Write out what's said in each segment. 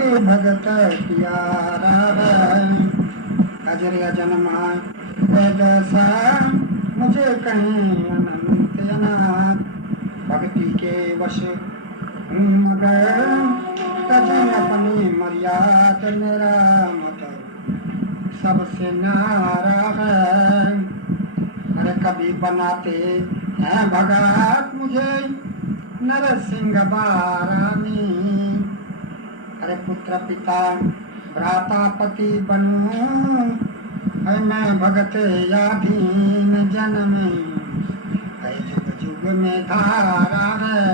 के भगत प्यारा है। अजर जन्मा दशा मुझे कहीं अनंत अनाथ, भक्ति के वश मगर कजन अपनी मर्याद, मेरा मत सबसे न्यारा है। अरे कभी बनाते हैं भगत मुझे नरसिंह बारानी, अरे पुत्र पिता भ्राता पति बनूं, है मैं भगत याधीन जन्म, है जुग जुग में धारा है।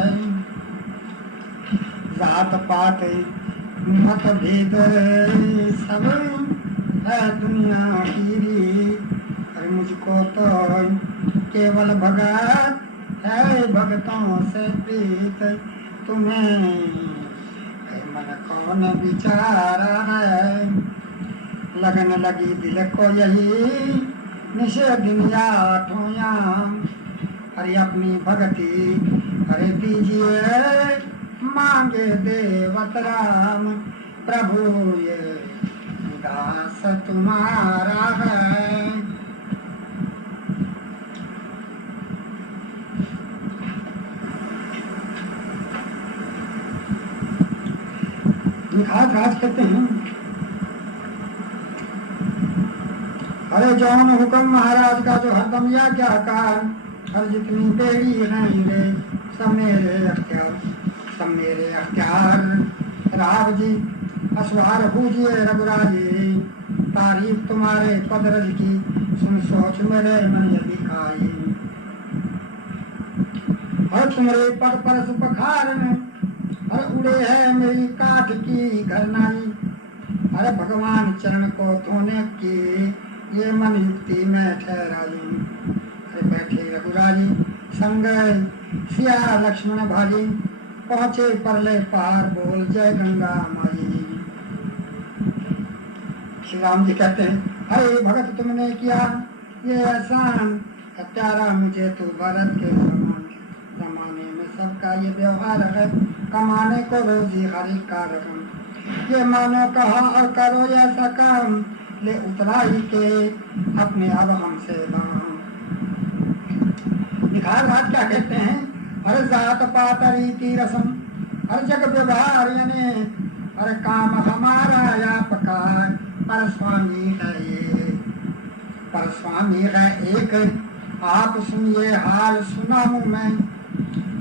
जात पात मत भेद सब है दुनिया गिरी, अरे मुझको तो केवल भगत है भगतों से प्रीत, तुम्हें मन कौन विचारा है। लगन लगी दिल को यही निशे दिन या आठों याम, अरे अपनी भक्ति अरे दीजिए मांगे देवत राम, प्रभु ये दास तुम्हारा है। घास कहते हैं, अरे जौन हुक्म महाराज का जो हरदम या क्या कार, हर जितनी बेड़ी नहीं रे सब मेरे अख्तियार, सब मेरे अख्तियार। राव जी असवार पूजिए रघुराजी, तारीफ तुम्हारे पदरज की सुन सोच मेरे मन यदि खाई। और तुम्हारे पद पर सुपखार में और उड़े है मेरी काठ की घरनाई, अरे भगवान चरण को धोने की ये मन युक्ति में ठहराई। अरे बैठे रघुराजी संग सिया लक्ष्मण भाजी, पहुंचे परले पार बोल जय गंगा माई। श्री राम जी कहते हैं, अरे भगत तुमने किया ये एहसान, प्यारा मुझे तू भरत के समान, जमाने में सबका ये व्यवहार है, कमाने को रोजी हर एक का रकम, ये मानो कहा और करो ऐसा काम, ले उतरा ही के अपने अब हमसे दाम। निखार बात क्या कहते हैं, हर जात पात रीति रसम, हर जग व्यवहार यानी हर काम हमारा या पकार, पर स्वामी है ये, पर स्वामी है एक, आप सुनिए हाल सुनाऊं मैं,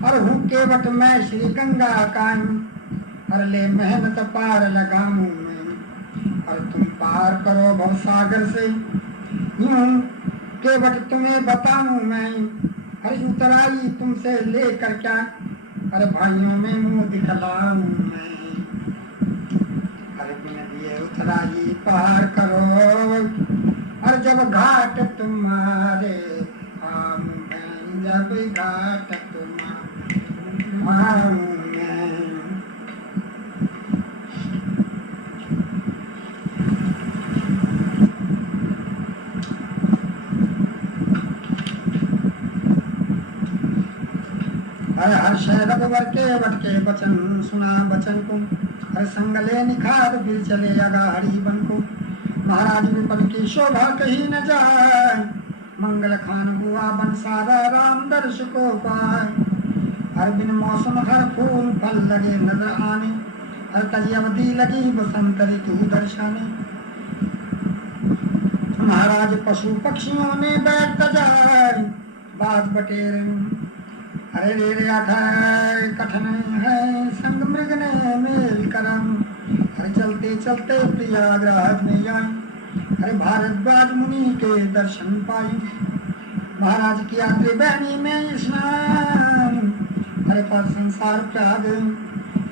और हूँ केवट मैं श्री गंगा कायम, हर ले मेहनत पार लगाऊं मैं, और तुम पार करो भव सागर से, यूं केवट तुम्हें बताऊं मैं, हर उतराई तुमसे लेकर क्या, अरे भाइयों में मुंह दिखलाऊं मैं, अरे बिन दिए उतराई पार करो, और जब घाट तुम्हारे आऊं मैं, जब घाट तुम्हारे आऊं मैं। हर हर्ष रघुवर के वटके बचन सुना बचन को, हर संगले निखार फिर चले अगाड़ी बन को, महाराज विपन की शोभा कहीं न जाए, मंगल खान हुआ बन सारा राम दर्श को पाए, हर बिन मौसम हर फूल फल लगे नजर आने, हर तजी अवधि लगी बसंत ऋतु दर्शाने, महाराज पशु पक्षियों ने बैठ जाए बाग बटेर, अरे रे रे अठाई कठन है संग मृग ने मेल करम, अरे चलते चलते प्रयागराज में जाए, अरे भारद्वाज मुनि के दर्शन पाई, महाराज की त्रिवेणी में स्नान, अरे पर संसार त्याग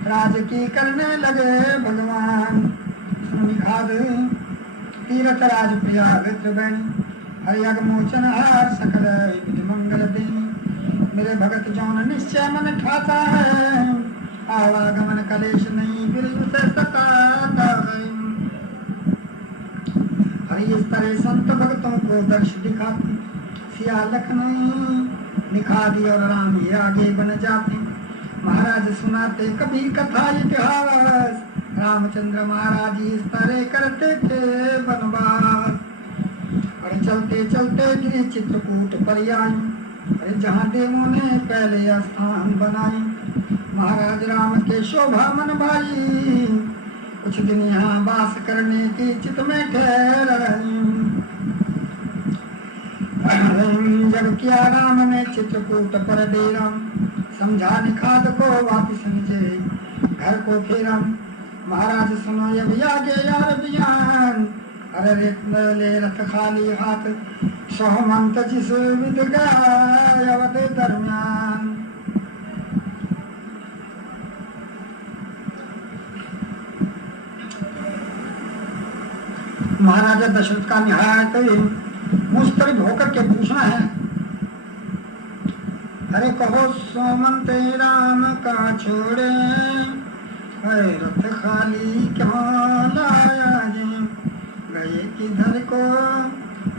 राज की करने लगे भगवान, निखाद तीर्थ राज प्रयाग त्रिवेणी, हरि अगमोचन हार सकल विधि मंगल देनी, मेरे भगत जौन निश्चय मन ठाता है, आवागमन कलेश नहीं बिरजु से सताता है, हरि इस तरह संत भक्तों को दर्श दिखाते, सिया लखन निखादी और राम ये आगे बन जाते, महाराज सुनाते कभी कथा इतिहास, रामचंद्र महाराज इस तरह करते थे वनवास। अरे चलते चलते गिरी चित्रकूट पर आई, अरे जहाँ देवों ने पहले स्थान बनाई। महाराज राम के शोभा मन भाई, कुछ दिन यहाँ वास करने की चित में ठहराई। जब किया राम ने चित्रकूट पर डेरा, समझा निखाद को वापिस नीचे घर को फेरा। महाराज सुनो अब आगे यार बयान, अरे ले रथ खाली हाथ सोहमंत जिस विद गया अवध दरम्यान। महाराजा दशरथ का निहायत मुस्तरिब होकर के पूछना है, अरे कहो सोमंत राम का छोड़े, रथ खाली क्यों लाया जी, गए किधर को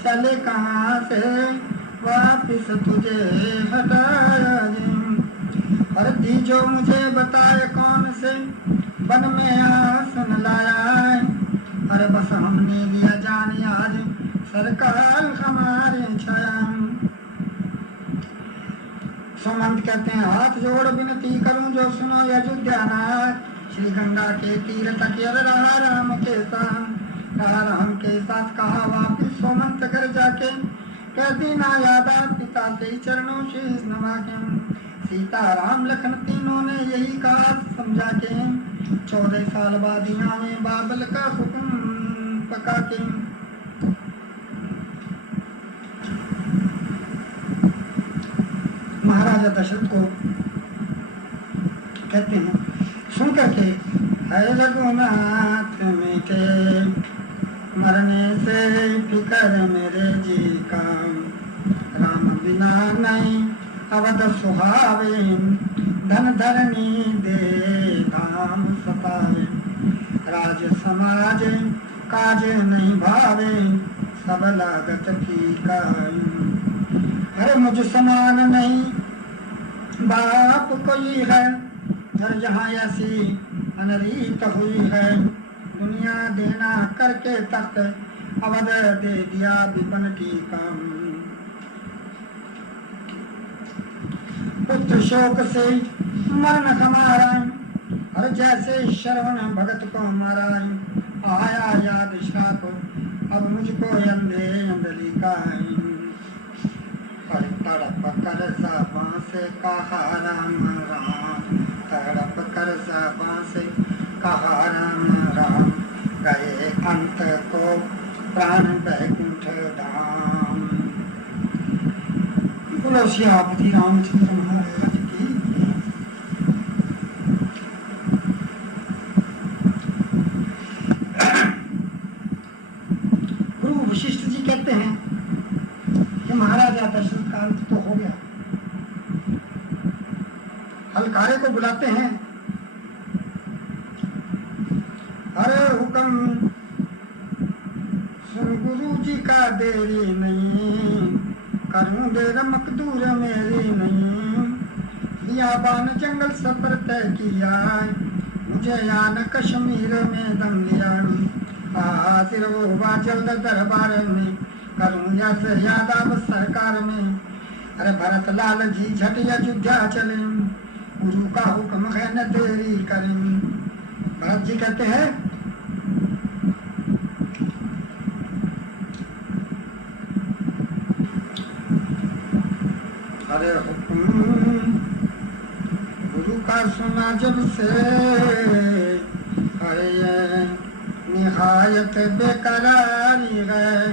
चले कहाँ से वापिस तुझे हटाया जी। अरे दीजो मुझे बताए कौन से वन में आसन लाया, अरे बस हमने लिया जाने आज सरकार हमारे छाया। सोमंत कहते हैं हाथ जोड़ विनती करूं जो सुनो अयोध्या नाथ, श्री गंगा के तीर तक रहा राम के साथ, कहा राम के साथ कहा वापिस सोमंत घर जाके, कह दीना यादा पिता से चरणों शीश नवा के। सीता राम लखन तीनों ने यही कहा समझा के, 14 साल बाद यहाँ में बाबल का हुक्म पका के। महाराजा दशरथ को कहते हैं सुन करके, है रघुनाथ मीठे मरने से फिकर मेरे जी का, राम बिना नहीं अवध सुहावे, धन धरनी दे धाम सतावे, राज समाज काज नहीं भावे, सब लागत फीका। अरे मुझ समान नहीं बाप कोई है, हर जहाँ ऐसी अनरीत हुई है, दुनिया देना करके तख्त अवध दे दिया विपन टीका। पुत्र शोक से मरण हमारा, हर जैसे श्रवण भगत को मारा, आया याद श्राप अब मुझको अंधे अंधली का। तड़प कर ज़बां से कहा राम राम, तड़प कर ज़बां से कहा राम राम, गए अंत को प्राण बैकुंठ धाम। बोलो सियापति रामचंद्र महाराज की। गुरु वशिष्ठ जी कहते हैं कि महाराजा दशरथ का अंत तो हो गया। हलकारे को बुलाते हैं, अरे हुक्म सुन गुरु जी का देरी नहीं, करूं देर मकदूर मेरी नहीं, बियाबान जंगल सफर तय किया, मुझे यान कश्मीर में दम लिया, हाजिर होगा जल्द दरबार में, करूं यस यादव सरकार में। अरे भरत लाल जी झट अयोध्या चले, गुरु का हुक्म है न देरी करें। भरत जी कहते हैं अरे हुक्म गुरु का सुना जब से, अरे निहायत बेकरारी है,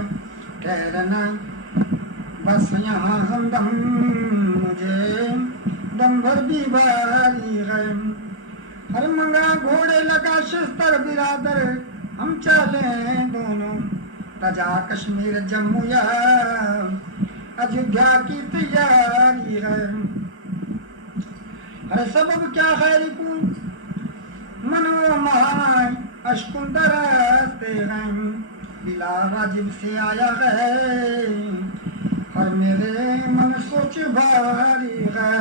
ठहरना बस यहाँ हमदम, मुझे दम भर भी भारी है। हर मंगा घोड़े लगा शस्त्र बिरादर, हम चले दोनों रजा कश्मीर जम्मू या अयोध्या की तैयारी है। अरे सबब क्या खैरी को मनो महान अशकुंदर हंसते हैं, बिला वाजिब से आया है, और मेरे मन सोच भारी है।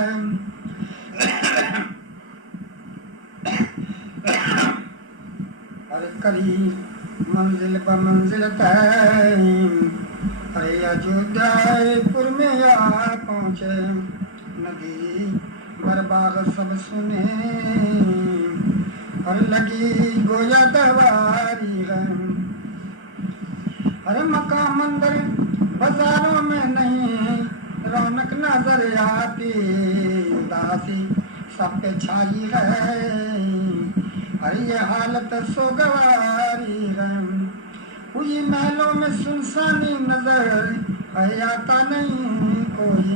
करी मंजिल ब मंजिल तय। अरे अयोध्यापुर में आ पहुँचे, नदी बरबाग सब सुने, और लगी गोया दवारी है। अरे मकान मंदिर बाजारों में नहीं रौनक नजर आती, उदासी सब पे छाई है। अरे ये हालत सोगवारी है, हुई महलों में सुनसानी नजर आता नहीं कोई।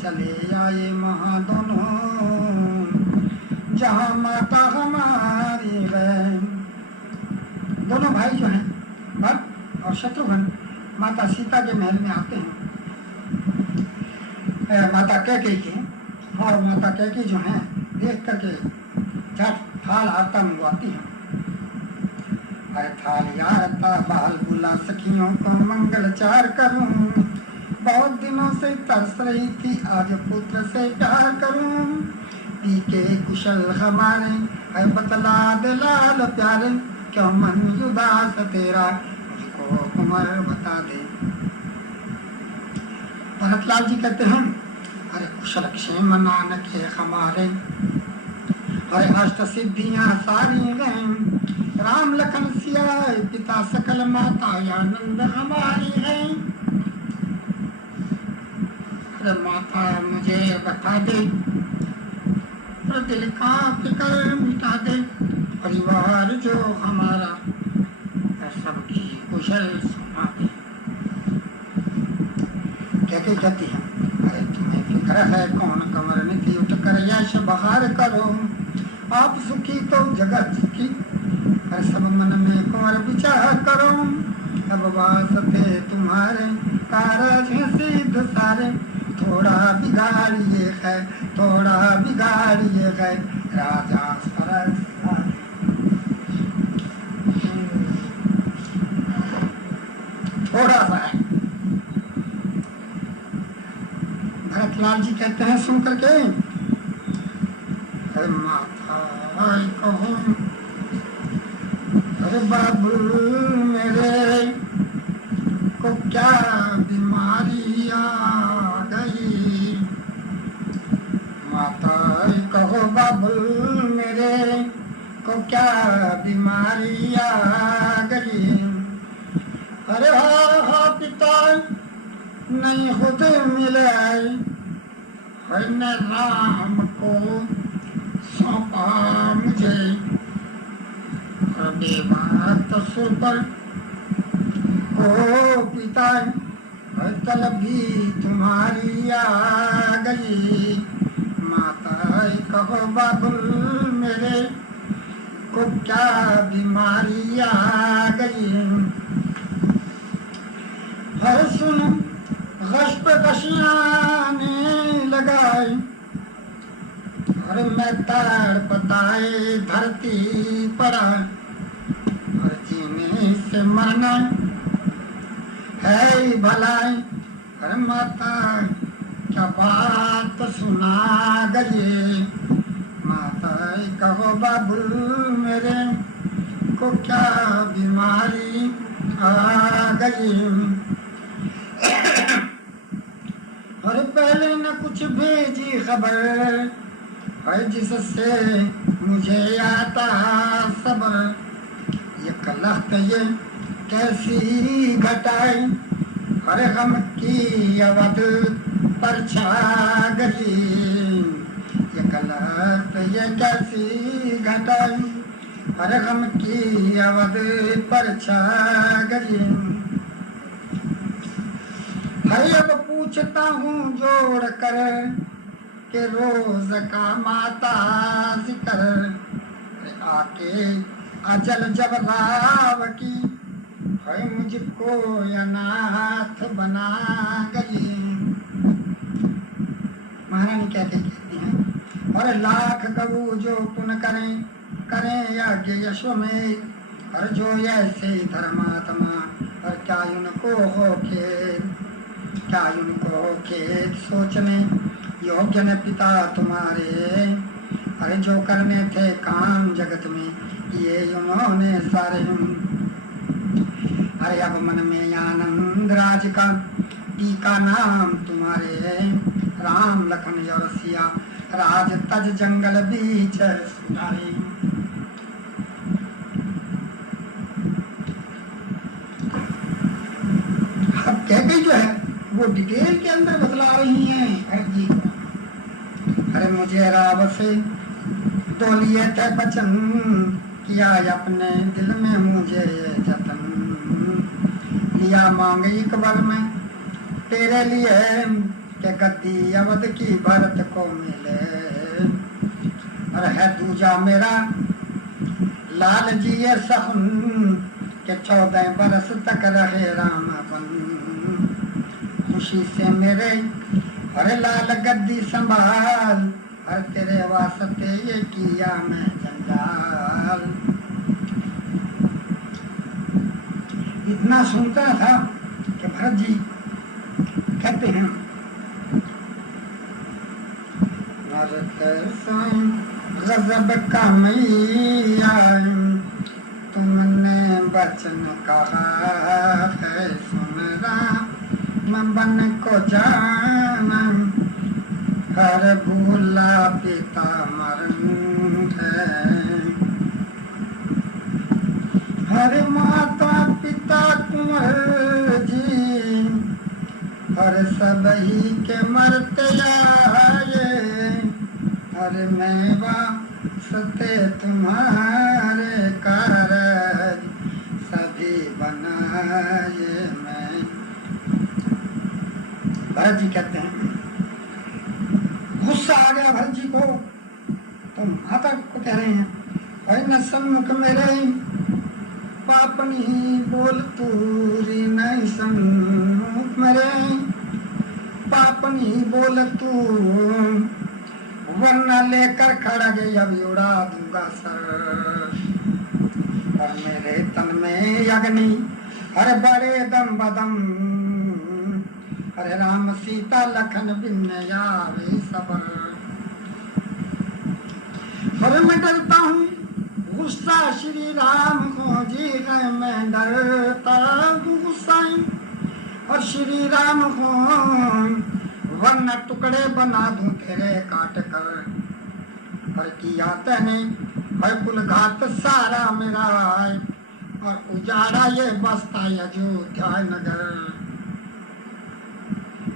चले आए वहाँ दोनों जहाँ माता हमारी है। दोनों भाई जो हैं भरत और शत्रुघ्न माता सीता के महल में आते हैं। माता कैकेयी की और माता कैकेयी जो हैं देख करके झट थाल आता मंगवाती हैं। अरे थाल यारता बाल बुला सखियों को मंगलचार करूं, बहुत दिनों से तरस रही थी आज पुत्र से प्यार करूं। पी के कुशल हमारे है बतला दे लाल प्यारे, क्यों मन उदास तेरा मुझको कुमार बता दे। भरतलाल जी कहते हैं अरे कुशल क्षेम नानक है हमारे, अरे अष्ट सिद्धियां सारी हैं, राम लखन सिया पिता सकल माता आनंद हमारी है। अरे माता मुझे बता दे, दिल का फिकर मिटा दे, परिवार जो हमारा सबकी कुशल सुना दे। कहती कहती है अरे तुम्हें फिक्र है कौन कमर निधि उठ कर यश बहार करो, आप सुखी तो जगत सुखी, हर सब मन में कुंवर विचार करो। अब वास्ते तुम्हारे कारज सिद्ध सारे, थोड़ा बिगाड़िए है थोड़ा बिगाड़िए है राजा सरस। थोड़ा सा है। भरतलाल जी कहते हैं सुन करके अरे माता कहूँ, अरे बाबू मेरे को क्या बीमारी आ गई। माता कहो बाबू मेरे को क्या बीमारी आ गई। अरे हा पिता नहीं खुद मिले, हर ने राम को सौंपा मुझे, बात सुपर ओ पिता तलब भी तुम्हारी आ गई। माता कहो बाबुल मेरे को क्या बीमारी आ गई। हर सुन गश पे गशियाने लगाई, और मैं ताड़ पताए धरती पड़ा, और जीने से मरना है भलाई। अरे माता क्या बात सुना गई। माता कहो बाबू मेरे को क्या बीमारी आ गई। और पहले न कुछ भेजी खबर है जिससे मुझे आता सबर। ये कलख्त ये कैसी घटाई, हर गम की अवध पर छा गई। ये कलख्त ये कैसी घटाई, हर गम की अवध पर छा गई। हर अब पूछता हूँ जोड़ कर के रोज का माता जिक्र, आके अजल जब राव की है मुझको अनाथ बना गई। महारानी कहती हैं और लाख कबू जो पुन करें करें यज्ञ यशो में, और जो ऐसे धर्मात्मा और क्या उनको हो खेद, क्या उनको हो खेद सोचने योग्य न पिता तुम्हारे। अरे जो करने थे काम जगत में ये उन्होंने सारे। अरे अब मन में आनंद राज का टीका नाम तुम्हारे, राम लखन और सिया राज तज जंगल बीच सुधारे। अब कह गई जो है वो डिटेल के अंदर बतला रही हैं भरत जी को। अरे मुझे राव से तो लिए थे बचन, किया अपने दिल में मुझे जतन, लिया मांग एक बार में तेरे लिए के गद्दी अवध की भरत को मिले। और है दूजा मेरा लाल जी ये सहन, के 14 बरस तक रहे राम अपन। खुशी से मेरे अरे लाल गद्दी संभाल, हर तेरे वास्ते ये किया मैं जंजाल। इतना सुनता था कि भरत जी कहते हैं गजब का मैया तुमने वचन कहा है सुन राम बन को जाना, हर भूला पिता मरण है। हर माता पिता कुंवर जी, हर सबही के मरते आए। हर मैं वास्ते तुम्हारे कारज सभी बनाए मैं। भरत जी कहते हैं गुस्सा आ गया भरत जी को, तो माता को कह रहे हैं अरे न सम्मुख मेरे पाप नहीं बोल तूरी, नहीं सम्मुख मेरे पाप नहीं बोल तू, वरना लेकर खड़ा गई अब उड़ा दूंगा सर। और मेरे तन में अग्नि हर बड़े दम बदम, अरे राम सीता लखन बिन आवे सबर। और मैं डरता हूँ गुस्सा श्री राम को जी गए, मैं डरता हूँ गुस्सा और श्री राम को, वरना टुकड़े बना दूं तेरे काट कर। पर किया तने है कुल घात सारा मेरा, और उजाड़ा ये बसता अयोध्या नगर।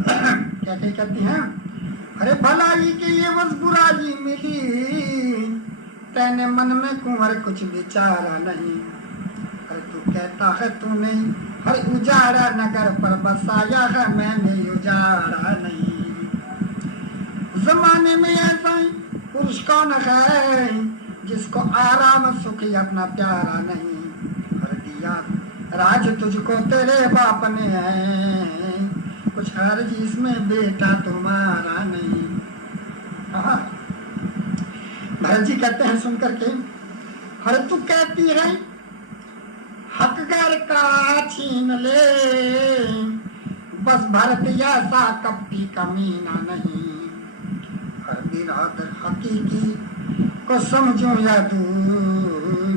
कहते कहती हैं अरे भलाई की ये बस बुराई मिली, तेने मन में कुंवर कुछ विचारा नहीं। अरे तू कहता है तूने हर उजाड़ा नगर पर बसाया है, मैंने उजाड़ा नहीं। जमाने में ऐसा पुरुष कौन है जिसको आराम सुख अपना प्यारा नहीं। कर दिया राज तुझको तेरे बाप ने है, कुछ हर्ज इसमें बेटा तुम्हारा नहीं। भरत जी कहते हैं सुन करके अरे तू कहती है हक घर का छीन ले, बस भरत ऐसा कभी कमीना नहीं। हर बिरादर हकीकी को समझो या दूर,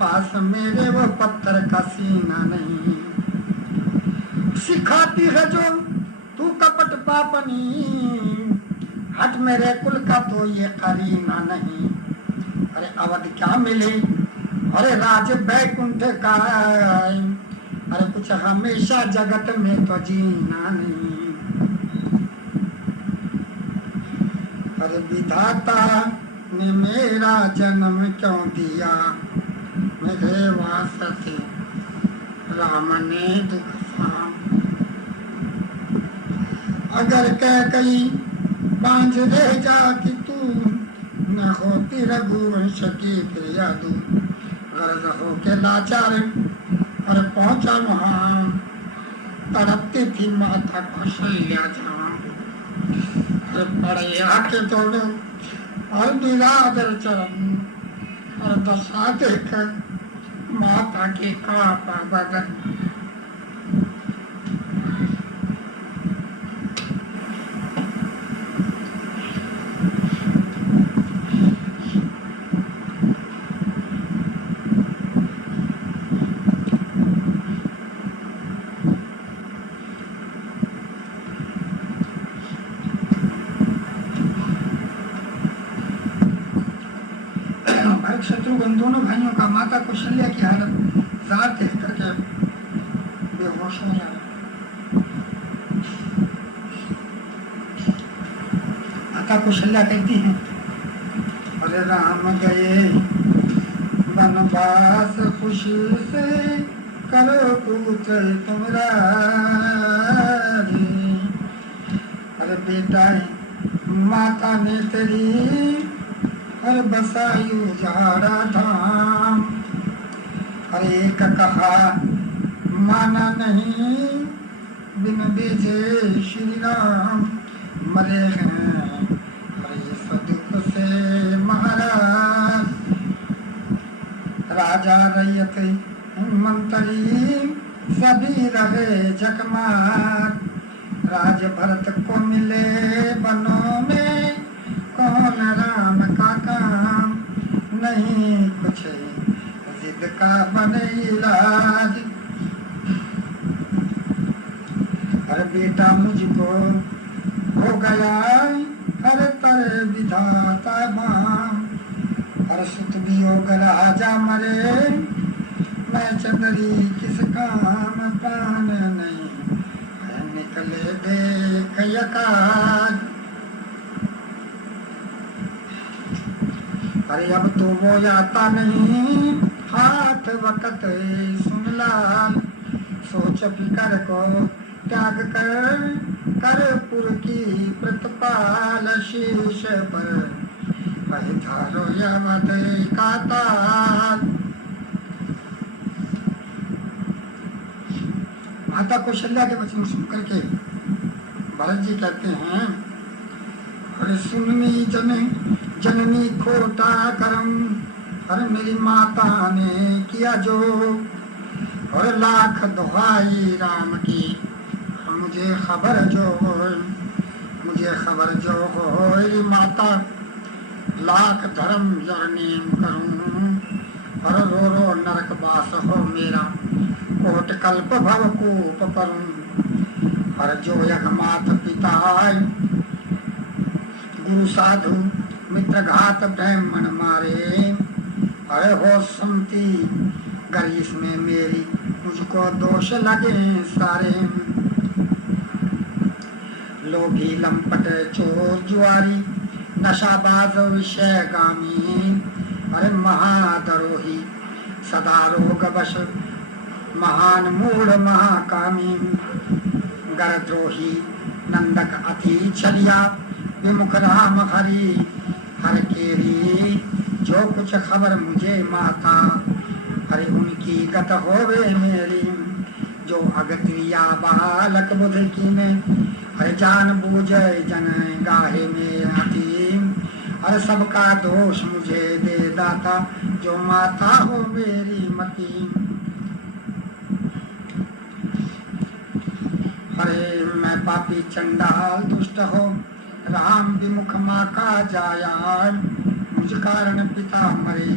पास मेरे वो पत्थर का सीना नहीं। सिखाती है जो तू कपट पापनी, हट मेरे कुल का तो ये करीना नहीं। अरे अवध क्या मिले अरे राज बैकुंठ का, अरे कुछ हमेशा जगत में तो जीना नहीं। अरे विधाता ने मेरा जन्म क्यों दिया, मेरे वास्ते राम ने दुख सा। अगर कह गई बांझ रह जाती तू, न होती रघुवंश की यादू। गर्ज हो के लाचार और पहुंचा वहां, तड़पती थी माता कौशल्या जहां। बड़े आके तोड़ो और बिरादर चरण, और दशा देख माता के कापा बदन। शत्रुघ्न दोनों भाइयों का माता कौशल्या की हालत जार देख करके बेहोश हो जाए। माता कौशल्या कहती हैं, अरे राम गए वनवास खुशी से, करो पुत्र तुम्हारा। अरे बेटा माता ने तेरी हर बसायु झाड़ा धाम। हर एक कहा माना नहीं, बिन बेजे श्री राम। मरे हैं हरे सदुख से महाराज। राजा रैयत मंत्री सभी रहे जगमार। राज भरत को मिले बनों में, कौन राम का काम। नहीं कुछ जिद का बने इलाज। अरे बेटा मुझको हो गया हर तरह विधाता बाम। हर सुत वियोग राजा मरे, मैं चंदरी किस काम। प्राण नहीं निकले देख यकाज। अरे अब तो वो आता नहीं, हाथ वक़्त सुन लाल। सोच फिकर को त्याग कर, करपुर की प्रतिपाल। शीश पर धारो यमद का ताज। माता कौशल्या के वचन सुनकर के भरत जी कहते हैं, अरे सुननी जननी खोटा करम। अरे मेरी माता ने किया जो, और लाख दुहाई राम की मुझे खबर जो हो। मुझे खबर जो हो मेरी माता, लाख धर्म जरनेम करूं। और रो रो नरक बास हो मेरा, कोट कल्प भव कूप परूं। और जो यज्ञ मात पिता गुरु साधु मित्र घात ब्राह्मण मारे। अरे हो सुनती गर इसमें मेरी, मुझको दोष लगे सारे। लोभी लंपट चोर जुआरी, नशाबाज विषयगामी। अरे महाद्रोही सदा रोग वश, महान मूढ़ महाकामी। गरद्रोही नंदक अति छलिया, विमुख राम हरि हर केरी। जो कुछ खबर मुझे माता, अरे उनकी गत होवे मेरी। जो अगतिया बालक बुध की में, अरे जान बूझे जन गाहे में अति। अरे सबका दोष मुझे दे दाता, जो माता हो मेरी मती। अरे मैं पापी चंडाल दुष्ट हो, राम विमुख माँ का जाया। मुझ कारण पिता मरे,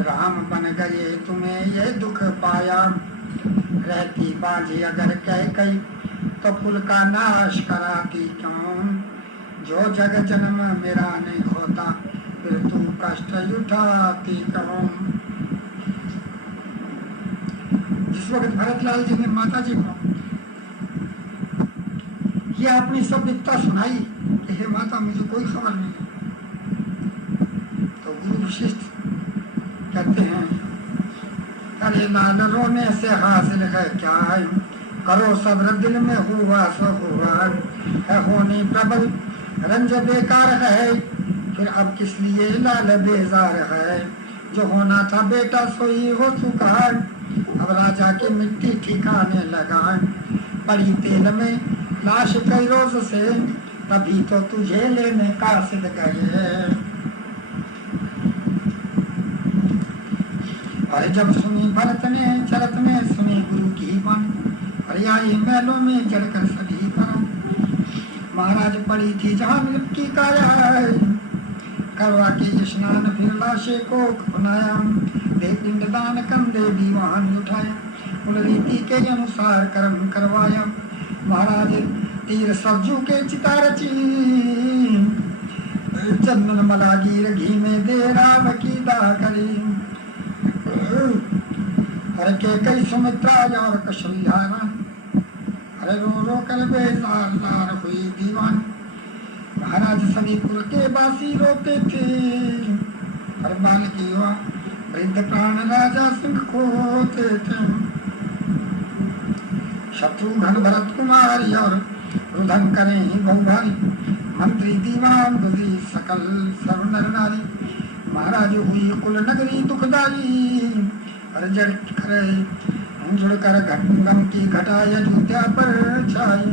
राम बन गए तुम्हें ये दुख पाया। रहती बाजी अगर कह कही, तो कुल का नाश कराती क्यों। जो जग जन्म मेरा नहीं होता, फिर तू कष्ट उठाती क्यों। जिस वक्त भरतलाल जी ने माता जी को ये अपनी सब विपता सुनाई कि हे माता मुझे कोई खबर नहीं, तो गुरु वशिष्ठ कहते हैं, अरे लाल रोने से हासिल है क्या। करो सब्र दिल में हुआ सो हुआ। है होनी प्रबल रंज बेकार है, फिर अब किस लिए लाल बेजार है। जो होना था बेटा सोई हो चुका, अब राजा की मिट्टी ठिकाने लगा। पड़ी तेल में लाश कई रोज से, तभी तो तुझे लेने का सिद्ध गए। अरे जब सुनी भरत ने चरत में सुनी गुरु की बानी। अरे आई महलों में जलकर सभी पर, महाराज पड़ी थी जहाँ मृत्यु की काया। करवा के स्नान फिर लाशे को अपनाया। दे पिंड दान कंधे दीवान उठाया। कुल रीति के अनुसार कर्म करवाया। महाराज तीर सरजू के चिता रची, चंदन मलागीर घी में दे राम की दाखरी। अरे के कई सुमित्रा और कशल्यारा, अरे रो रो कर बेजार हुई दीवान। महाराज सभी कुल के बासी रोते थे, हर बाल की युवा वृद्ध प्राण राजा सिंह खोते थे। शत्रुघ्न भरत कुमारी और रुदन करे बहु भारी, मंत्री दीवान बुद्धि सकल सर्व नर नारी। महाराज हुई कुल नगरी दुखदाई, अरे जड़ करे जुड़कर गम की घटा अयोध्या पर छाई।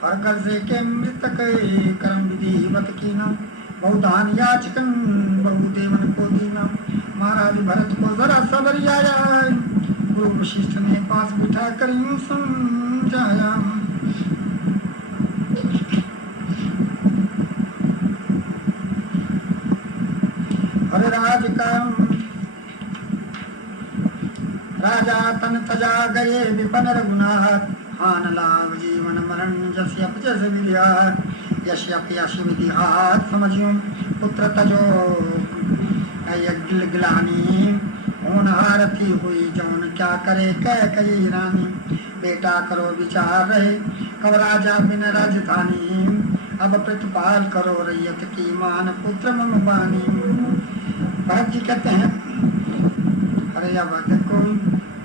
और कर्जे के मृतक कर्म विधि वत कीना, बहुदान याचकन बहु देवन को दीना। महाराज भरत को जरा सबर आया, गुरु वशिष्ठ ने पास बिठा कर यूं समझाया। अरे राज का राजा तन तजा गए विपन रघुनाथ, हान लाभ जीवन मरण जस यप जस विद्यात। यश यप यश विद्यात समझियो पुत्र तजो गिलानी। होनहार थी हुई जौन क्या करे कह कई रानी। बेटा करो विचार रहे कब राजा बिन राजधानी। अब प्रतिपाल करो रैयत की मान पुत्र मम बानी। भरत जी कहते हैं अरे अवध को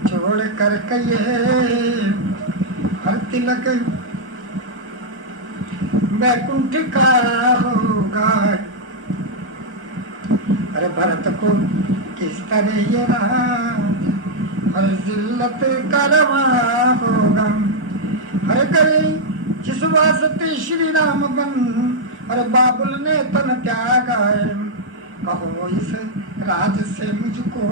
छोड़ कर कहिए हर तिलक बैकुंठ का होगा। अरे भरत को किस तरह ये हर जिल्लत करवा होगा। हर करे जिस वास्ते श्री राम बन, अरे बाबुल ने तन त्यागा है। कहो इस राज से मुझको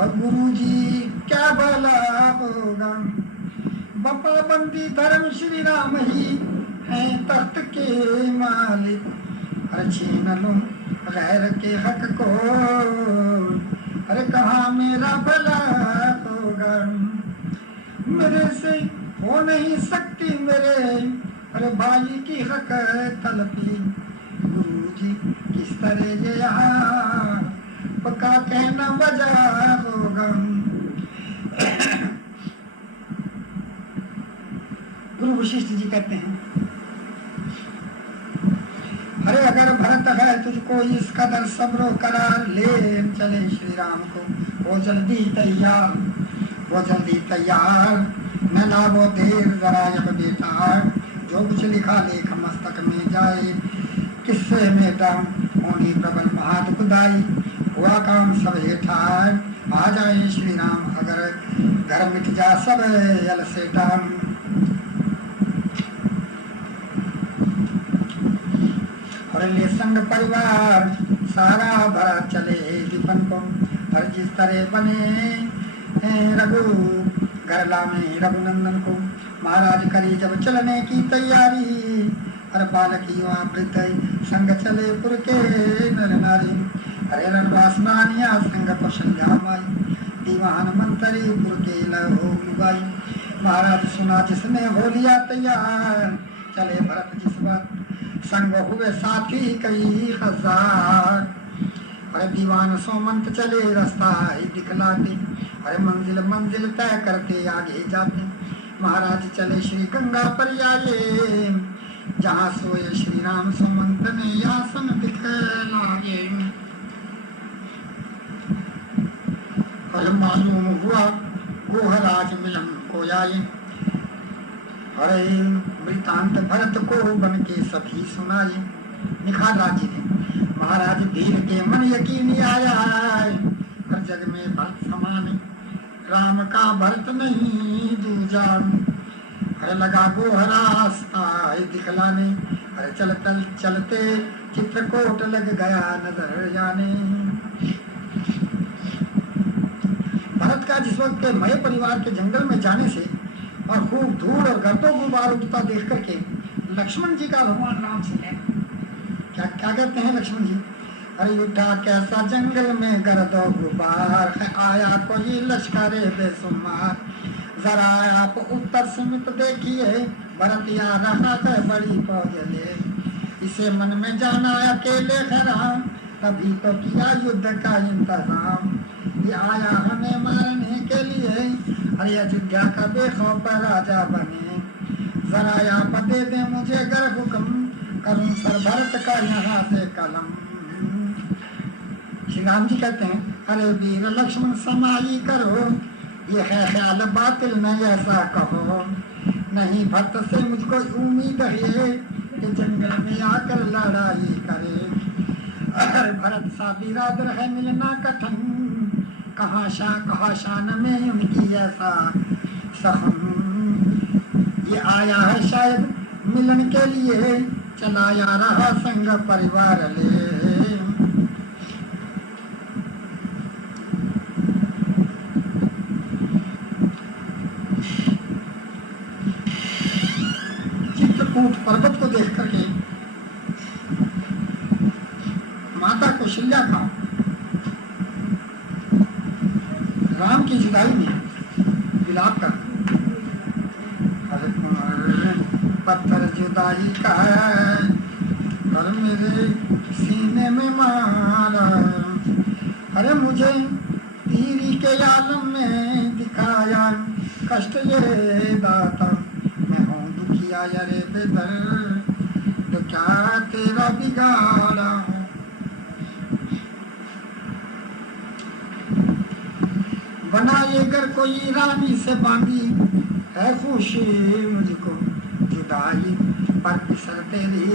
और गुरु जी क्या भला होगा। बपा बंदी धर्म श्री राम ही है तख्त के मालिक। अरे छीन लो गैर के हक को, अरे कहाँ मेरा भला होगा। मेरे से हो नहीं सकती मेरे अरे भाई की हक तलपी। गुरु जी किस तरह ये यहाँ पक्का कहना वजह होगा। गुरु वशिष्ठ जी कहते हैं अरे अगर भरत है तुझको इस कदर सब्रो करार, ले चले श्री राम को वो जल्दी तैयार। वो जल्दी तैयार न लाभो देर जरा जब बेटा। जो कुछ लिखा लेख मस्तक में जाए, किससे मेटा होनी प्रबल महादुखदाई। हुआ काम सब हेठार आ जाए श्री राम, अगर घर मिट जा सब यल सेटा। और ले संग परिवार सारा भरा चले विपन को। और जिस तरह बने रघु घरला में रघुनंदन को। महाराज करी जब चलने की तैयारी, हर बालक युवा वृद्ध संग चले पुर के नर नारी। हरे रणवासनानिया संग कौशल्या माई, दीवान मंत्री पुर के लहो लुगाई। महाराज सुना जिसने हो लिया तैयार, चले भरत जिस बात संग हुए साथी कई हजार। अरे दीवान सोमंत चले रास्ता ही दिखलाते, अरे मंजिल मंजिल तय करते आगे जाते। महाराज चले श्री गंगा पर आए, जहाँ सोए श्री राम सुमंत ने आसन दिखलाए। और मालूम हुआ गोहराज मिलन को आए। अरे वृतांत भरत को बन के सभी सुनाए। निखार राजी ने महाराज धीर के मन यकीन आया, हर जग में भरत समान राम का भरत नहीं दूजा। अरे लगा गोहरास्ता दिखलाने, अरे चलते चलते चित्रकूट लग गया नजर जाने। भरत का जिस वक्त के मय परिवार के जंगल में जाने से और खूब धूल और गर्दो गुबार उठता देख करके लक्ष्मण जी का भगवान राम से है क्या क्या कहते हैं लक्ष्मण जी। अरे उठा कैसा जंगल में गर्दो गुबार है, आया कोई लश्करे बेसुमार। जरा आप उत्तर समित देखिए, भरत या रहा है बड़ी फौज ले। इसे मन में जाना अकेले खरा, तभी तो किया युद्ध का इंतजाम। ये आया हमें मारने के लिए, अरे अयोध्या का बेखौफ राजा बने। जरा आप दे दे मुझे गर हुक्म, करूं सर भरत का यहाँ से कलम। श्री राम जी कहते हैं, अरे वीर लक्ष्मण समाई करो, ये है ख्याल बातिल न ऐसा कहो। नहीं भक्त से मुझको उम्मीद है कि जंगल में आकर लड़ाई करे। अरे भरत सा बिरादर है मिलना कठिन, कहाँ शान में उनकी ऐसा सहन। ये आया है शायद मिलन के लिए, चला या रहा संग परिवार ले। चित्रकूट पर्वत को देख करके माता कौशल्या का राम की जुदाई में विलाप कर, पत्थर जुदाई का है और मेरे सीने में मारा। अरे मुझे तीरी के आलम में दिखाया कष्ट ये दाता, मैं हूँ दुखिया रे बेदर, तो क्या तेरा बिगाड़ा हूँ। बनाए घर कोई रानी से बांधी है खुशी मुझको जुदाई, पर पिसर तेरी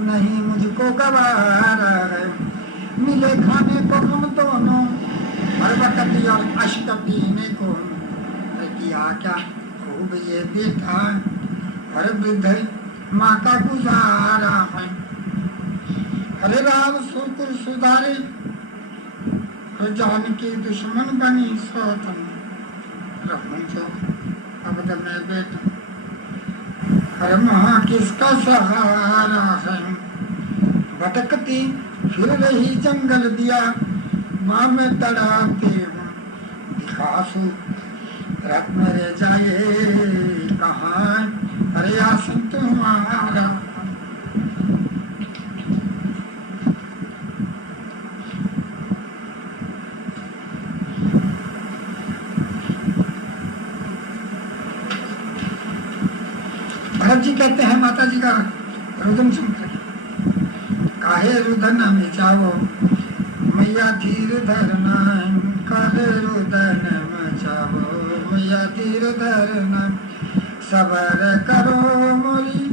नहीं मुझको गवारा है। मिले खाने को हम दोनों हर वक्त और अष्ट पीने को, किया क्या खूब ये देखा हर वृद्ध माँ का गुजारा है। हरे राम सुकुर सुधारे, जान की दुश्मन बनी सोतन रहूं जो अबद में बेटा। हर माँ किसका सहारा है, भटकती फिर रही जंगल दिया, माँ में तड़ाते हूँ दिखासू रख मेरे जाए कहाँ। अरे आसन तुम्हारा भरत जी कहते हैं माता जी का रुदन सुनकर, काहे रुदन में जाओ मैया धीर धरना, काहे रुदन में जाओ मैया धीर धरना। सबर करो मोरी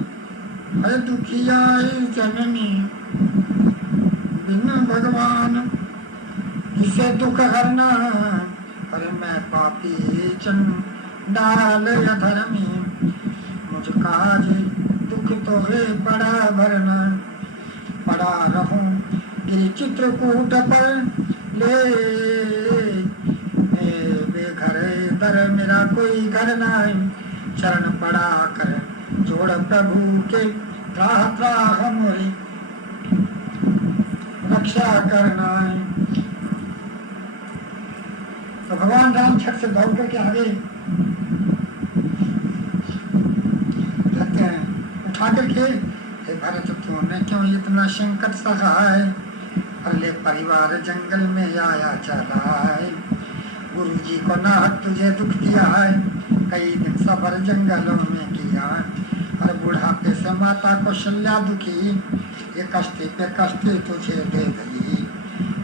है दुखिया जननी, बिन भगवान किसे दुख हरना। अरे मैं पापी चंडाल अधर्मी, काज दुख तो है पड़ा भरना। पड़ा रहूं गिरी चित्रकूट पर ले, बेघर दर मेरा कोई घर नहीं। चरण पड़ा कर जोड़ प्रभु के, त्राह त्राह मोरी रक्षा करना। तो भगवान राम छठ से दौड़ करके आगे उठा करके, हे भरत तूने क्यों इतना संकट सहा है, अगले परिवार जंगल में आया चला है। गुरु जी को नाहक तुझे दुख दिया है, कई दिन सफर जंगलों में किया। और बुढ़ापे से माता कौशल्या दुखी, ये कष्टी पे कष्टी तुझे दे दी।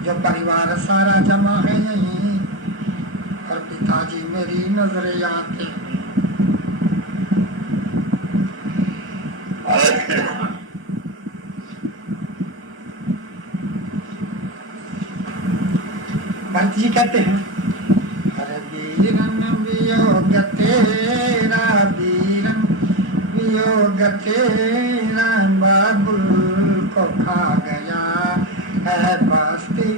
जो परिवार सारा जमा है यहीं, और पिताजी मेरी नजरें आते हैं। भरत जी कहते हैं, अरे वीरन वियोग तेरा, वीरन वियोग तेरा, बाबुल को खा गया है बस्ती,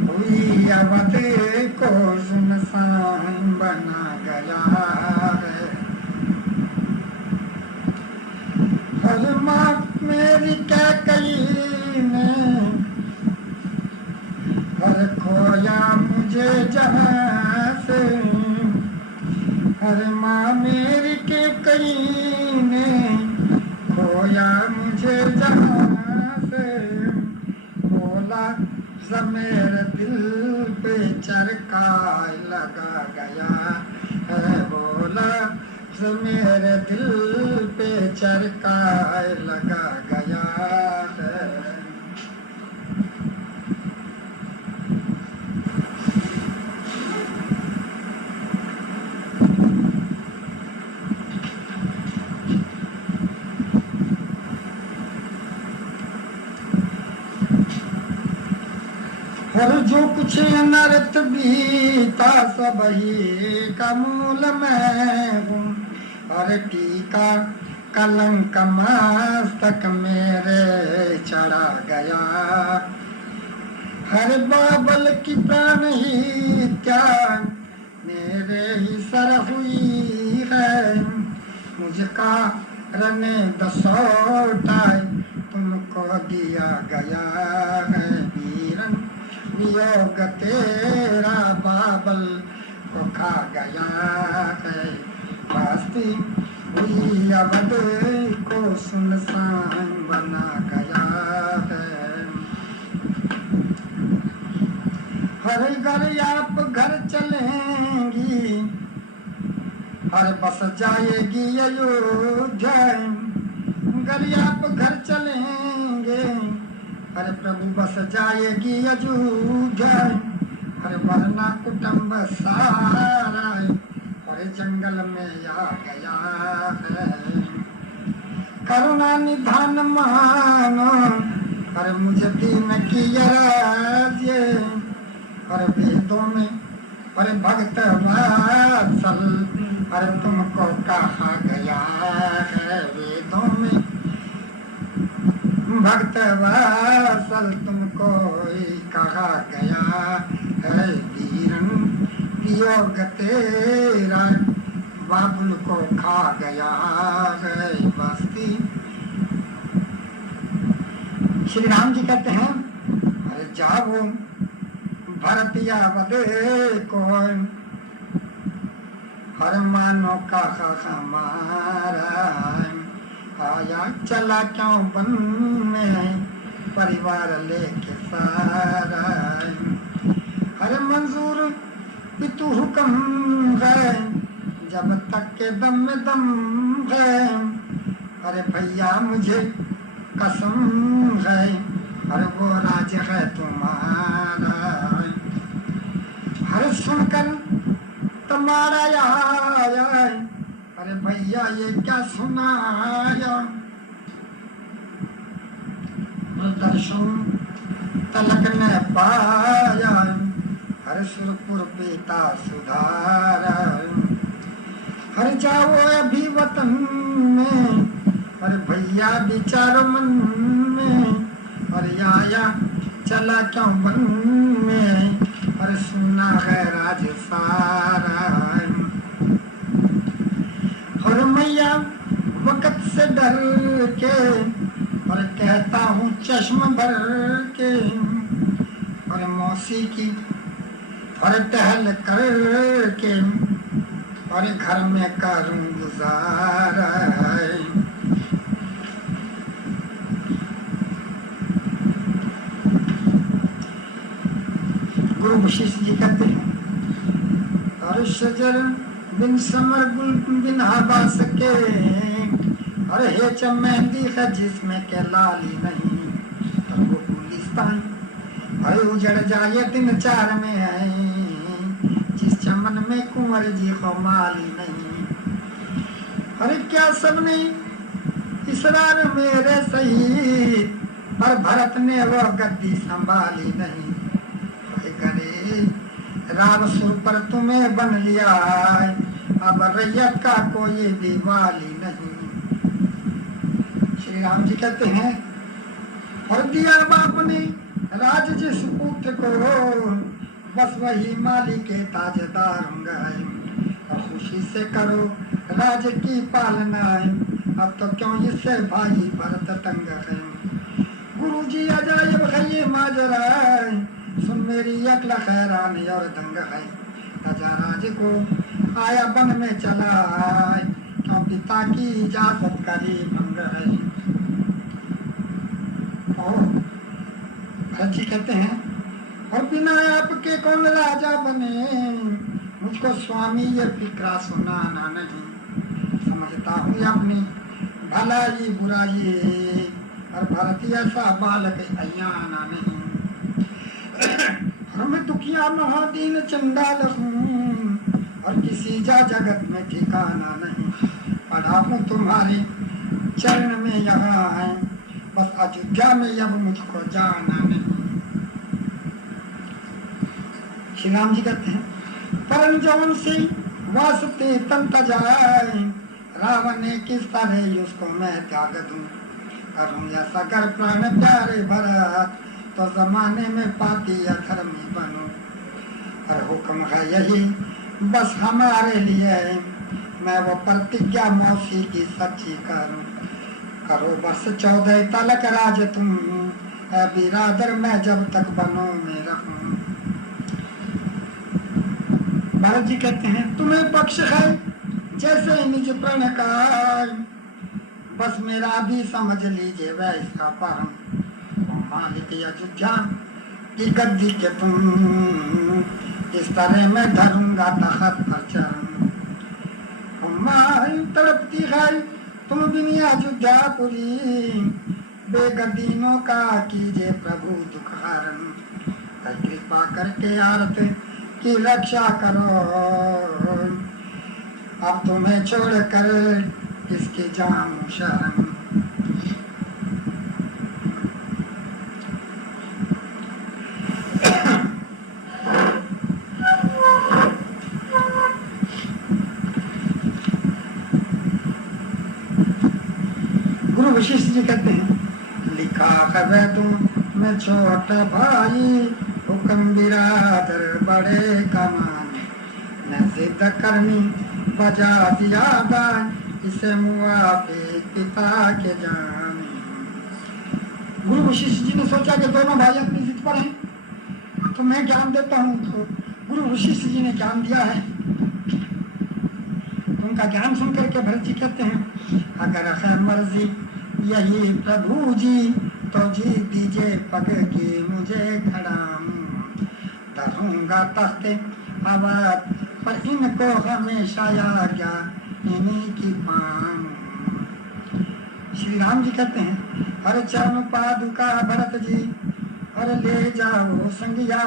हुई अवध को सुनसान बना गया है। हर माँ मेरी क्या कही ने, हर खोया मुझे जहाँ से, अरे माँ मेरी के कहीं ने खोया मुझे जहाँ से, बोला मेरे दिल पे चरखा लगा गया है, बोला मेरे दिल पे चरखा लगा गया है। और जो कुछ नरत बीता सब ही का मूल मैं हूँ, और टीका कलंक मस्तक मेरे चढ़ा गया, हर बाबल की प्राण ही त्याग मेरे ही सर हुई है, मुझका रने दसौटाए तुमको दिया गया है, वीरन वियोग तेरा बाबल को खा गया है, बस्ती हुई अवध को सुनसान बना गया है। हर घर आप घर चलेंगी, हर बस जाएगी अयोध्या, घर आप घर चलेंगे, अरे प्रभु बस जाएगी अयोध्या, अरे वरना कुटुंब सारा अरे जंगल में आ गया है, करुणा निधान मानो अरे मुझे दीन की ये, अरे वेदों में अरे भक्त वात्सल अरे तुमको कहा गया है, वेदों में भक्त वात्सल तुमको कहा गया है, वीरन वियोग तेरा बाबुल को खा गया है, बस्ती। श्री राम जी कहते हैं अरे जाओ भरतिया बदे को, हर मानो का हमारा आया चला क्यों बन में परिवार लेके सारा, अरे मंजूर पितु हुक्म है जब तक के दम में दम है, अरे भैया मुझे कसम है अरे वो राज है तुम्हारा, अरे सुनकर तुम्हारा आया, अरे भैया ये क्या सुनाया, दर्शन तलक ने पाया, अरे सुरपुर पीता सुधारा, अरे जाओ अभी वतन में, अरे भैया विचार मन में, अरे आया चला क्यों बन में, अरे सुना है राज सारा, और मैया वक्त से डर के और कहता हूँ चश्म भर के, और मौसी की और टहल कर के और घर में करूँ गुजारा, गुरु वशिष्ठ जी कहते हैं और शजर बिन समर गुल बिन हवा सके, और हे चमेली है जिसमें के लाली नहीं, तो वो गुलिस्तान अरे उजड़ जाए दिन चार में है, जिस चमन में कुंवर जी को माली नहीं, अरे क्या सब नहीं इसरार मेरे सही, पर भरत ने वो गद्दी संभाली नहीं, करे राव सुर पर तुम्हें बन लिया, अब रैयत का कोई भी वाली नहीं। श्री राम जी कहते हैं और दिया बाप ने राज जिस पुत्र को, बस वही माली के ताजदार होंगे, और खुशी से करो राज की पालना, अब तो क्यों इससे भाई भरत तंग है, गुरु जी अजायब है ये माजरा, सुन मेरी अकल हैरान और दंग है, राजा राज को आया वन में चला क्यों पिता की इजाजत करी भंग है। और भरत जी कहते हैं और बिना आपके कौन राजा बने, मुझको स्वामी ये फिक्रा सुनाना नहीं। समझता हूँ अपनी भलाई बुराई और भारतीय ऐसा बालक अयाना नहीं। और मैं दुखिया महादीन चंडाल हूँ और किसी जा जगत में ठिकाना नहीं। पढ़ा हूँ तुम्हारे चरण में यहाँ है, बस अयोध्या में अब मुझको जाना नहीं। श्री राम जी कहते हैं परम जवन से वास्ते तंत जाए, रावण ने किस तरह उसको मैं त्याग दूं। करूं ऐसा कर प्राण प्यारे भरत, तो जमाने में पापी अधर्मी बनूं। और हुक्म है यही बस हमारे लिए, मैं वो प्रतिज्ञा मौसी की सच्ची करूं। करो बस 14 तलक राज तुम, बिरादर मैं जब तक बनों में रहूं। भरत जी कहते हैं तुम्हें पक्ष है जैसे निज प्रण का, बस मेरा भी समझ लीजिए वैसा परम। मालिक अयोध्या की गद्दी के तुम, इस तरह मैं धरूंगा तखत पर चरण। तड़पती है तुम बिनी अयोध्यापुरी, बेगदीनों का कीजिए प्रभु दुख हरण। कृपा करके आरत की रक्षा करो, अब तुम्हें छोड़कर किसके जाऊं शरण। गुरु वशिष्ठ जी कहते हैं लिखा है तुम्हें छोटा भाई, हुक्म बिरादर बड़े कमान। न जिद करनी बजा दिया दान, इसे मुआफिक पिता के जान। गुरु वशिष्ठ जी ने सोचा कि दोनों भाई अपनी जिद पर हैं, तो मैं ज्ञान देता हूँ। तो गुरु वशिष्ठ जी ने ज्ञान दिया है। उनका ज्ञान सुन करके भरत जी कहते हैं अगर है मर्जी यही प्रभु जी, तो जी दीजिए पग की मुझे खड़ा। धरूंगा तख्ते अवध पर इनको हमेशा आज्ञा इन्हीं की पाऊं। श्री राम जी कहते हैं अरे चरण पादुका भरत जी, अरे ले जाओ संगिया।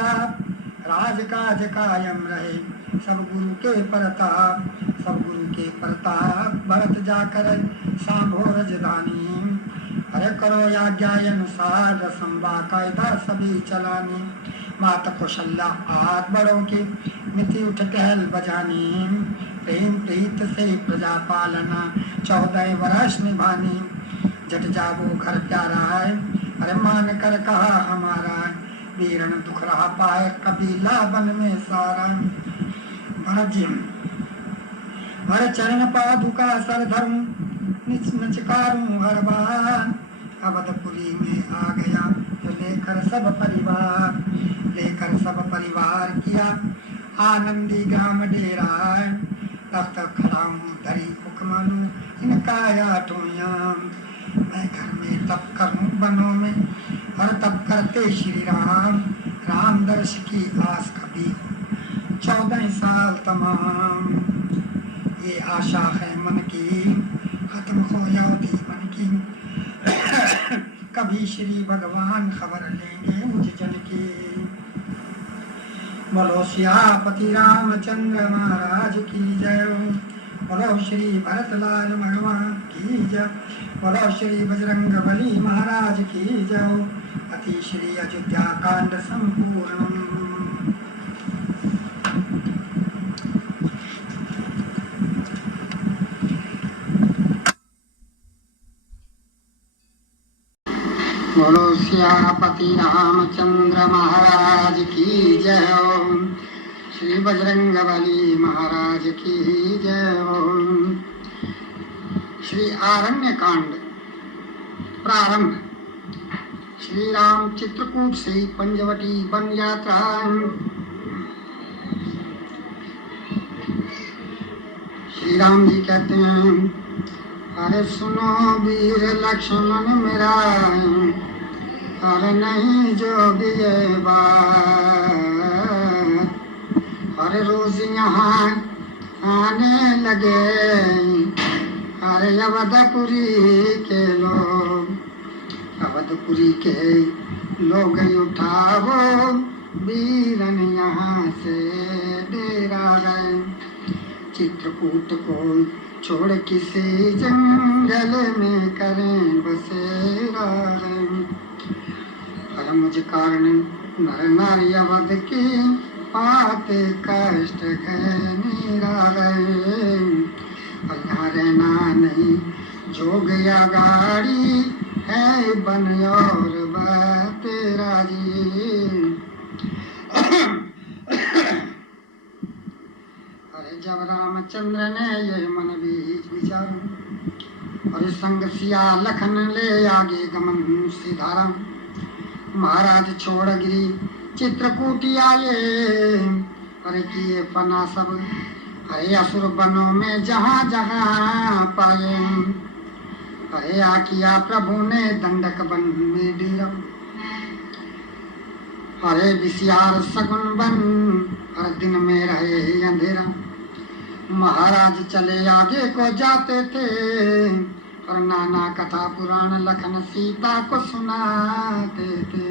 राजकाज कायम रहे सब गुरु के प्रताप, सब गुरु के प्रताप। भरत जाकर सांभो राजधानी, अरे करो आज्ञा अनुसार रसम बाकायदा सभी चलानी। माता कौशल्या आग बड़ों की मिति उठ टहल बजानी, प्रेम प्रीत से प्रजा पालना 14 वर्ष निभानी। जट जाबो घर प्यारा है, अरे मान कर कहा हमारा। वीरण दुख रहा पाए कबीला बन में सारा। भरत जी अरे चरण पादुका सर धरूं, निच नचकारूं हर बार। अवधपुरी में आ गया तो लेकर सब परिवार, लेकर सब परिवार किया आनंदी ग्राम डेरा। तब तक खड़ा हूँ धरी हुक्मानू इनका आठों, मैं घर में तप करूं बनों में, और तप करते श्री राम। राम दर्श की आस कभी 14 साल तमाम। ये आशा है मन की खत्म हो अवधि मन की, कभी श्री भगवान खबर लेंगे मुझ जन की। बोलो सियापति रामचंद्र महाराज की जय। बोलो श्री भरतलाल भगवान की जय। बोलो श्री बजरंग बली महाराज की जय। अति श्री अयोध्या कांड संपूर्ण। बोलो सियापति रामचंद्र महाराज की जय। श्री बजरंग बली महाराज की जय। श्री आरण्य कांड प्रारंभ। श्री राम चित्रकूट से पंचवटी वन यात्रा। श्री राम जी कहते हैं, अरे सुनो वीर लक्ष्मण मेरा, अरे नहीं जो भी ये बात, अरे रोज यहाँ आने लगे अरे अवधपुरी के लोग, अवधपुरी के लोग उठावो वीरन यहाँ से डेरा गए, चित्रकूट को छोड़ किसी जंगल में करें बसेरा है, हर मुझ कारण नर नारी अवध की पाते कष्ट है नीरा गए, और यहाँ रहना नहीं जोग या गाड़ी है बन और तेरा जी। अरे जब रामचंद्र ने ये मन बीच विचार, और संग सिया लखन ले आगे गमन सिधारा, महाराज छोड़ गिरी चित्रकूटी आए, अरे किए फना सब अरे असुर बनों में जहाँ जहाँ पाए, अरे आ किया प्रभु ने दंडक बन में डेरा, अरे विसियार सगुन बन हर दिन में रहे अंधेरा, महाराज चले आगे को जाते थे, और नाना कथा पुराण लखन सीता को सुनाते थे,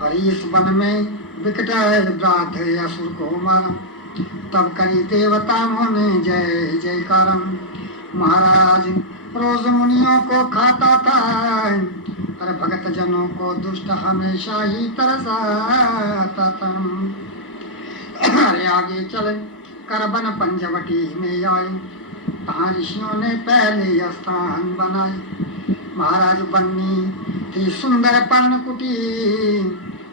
और इस वन में विकट व्राध असुर को मारा, तब करी देवताओं ने जय जयकार, महाराज रोज मुनियों को खाता था, अरे भगत जनों को दुष्ट हमेशा ही तरसाता था, अरे आगे चले करबन पंचवटी में आए, तहाँ ऋषियों ने पहले स्थान बनाए, महाराज बन्नी थी सुंदर पर्णकुटी,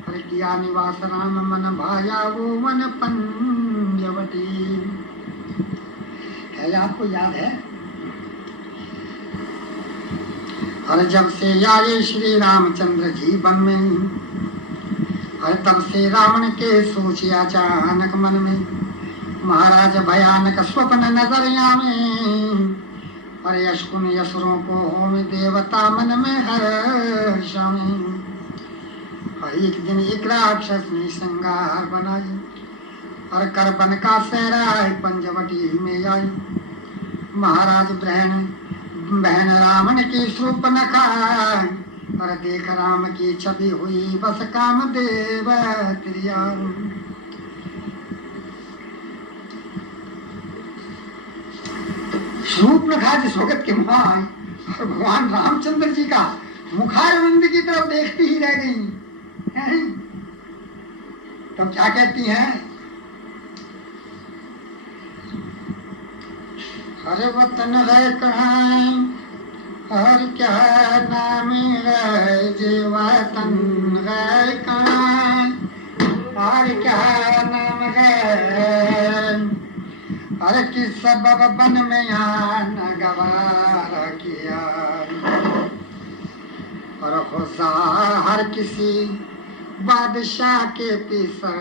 अरे किया निवास राम मन भाया वो मन पंचवटी है, आपको याद है? अरे जब से आए श्री रामचंद्र जी वन में, अरे तब से रावण के सोचे अचानक मन में, महाराज भयानक स्वप्न नजरिया में, अरे यशकुन यसुरों को होम देवता मन में हर्ष में, एक दिन एक राक्षस ने श्रृंगार बनाई, और करबन का सेरा पंचवटी में आई, महाराज बहन रावण की स्वरूप न खाए, और देख राम की छवि हुई बस काम देव त्रिया, स्वरूप न खा जिस वक्त के माई, और भगवान रामचंद्र जी का मुखारविंद की तरफ देखती ही रह गई, तो क्या कहती हैं? अरे वतन है कहाँ और क्या नाम है जी, वतन है कहाँ और क्या नाम है, अरे किस सबब बन में आना गवारा किया, और होसा हर किसी बादशाह के पिसर,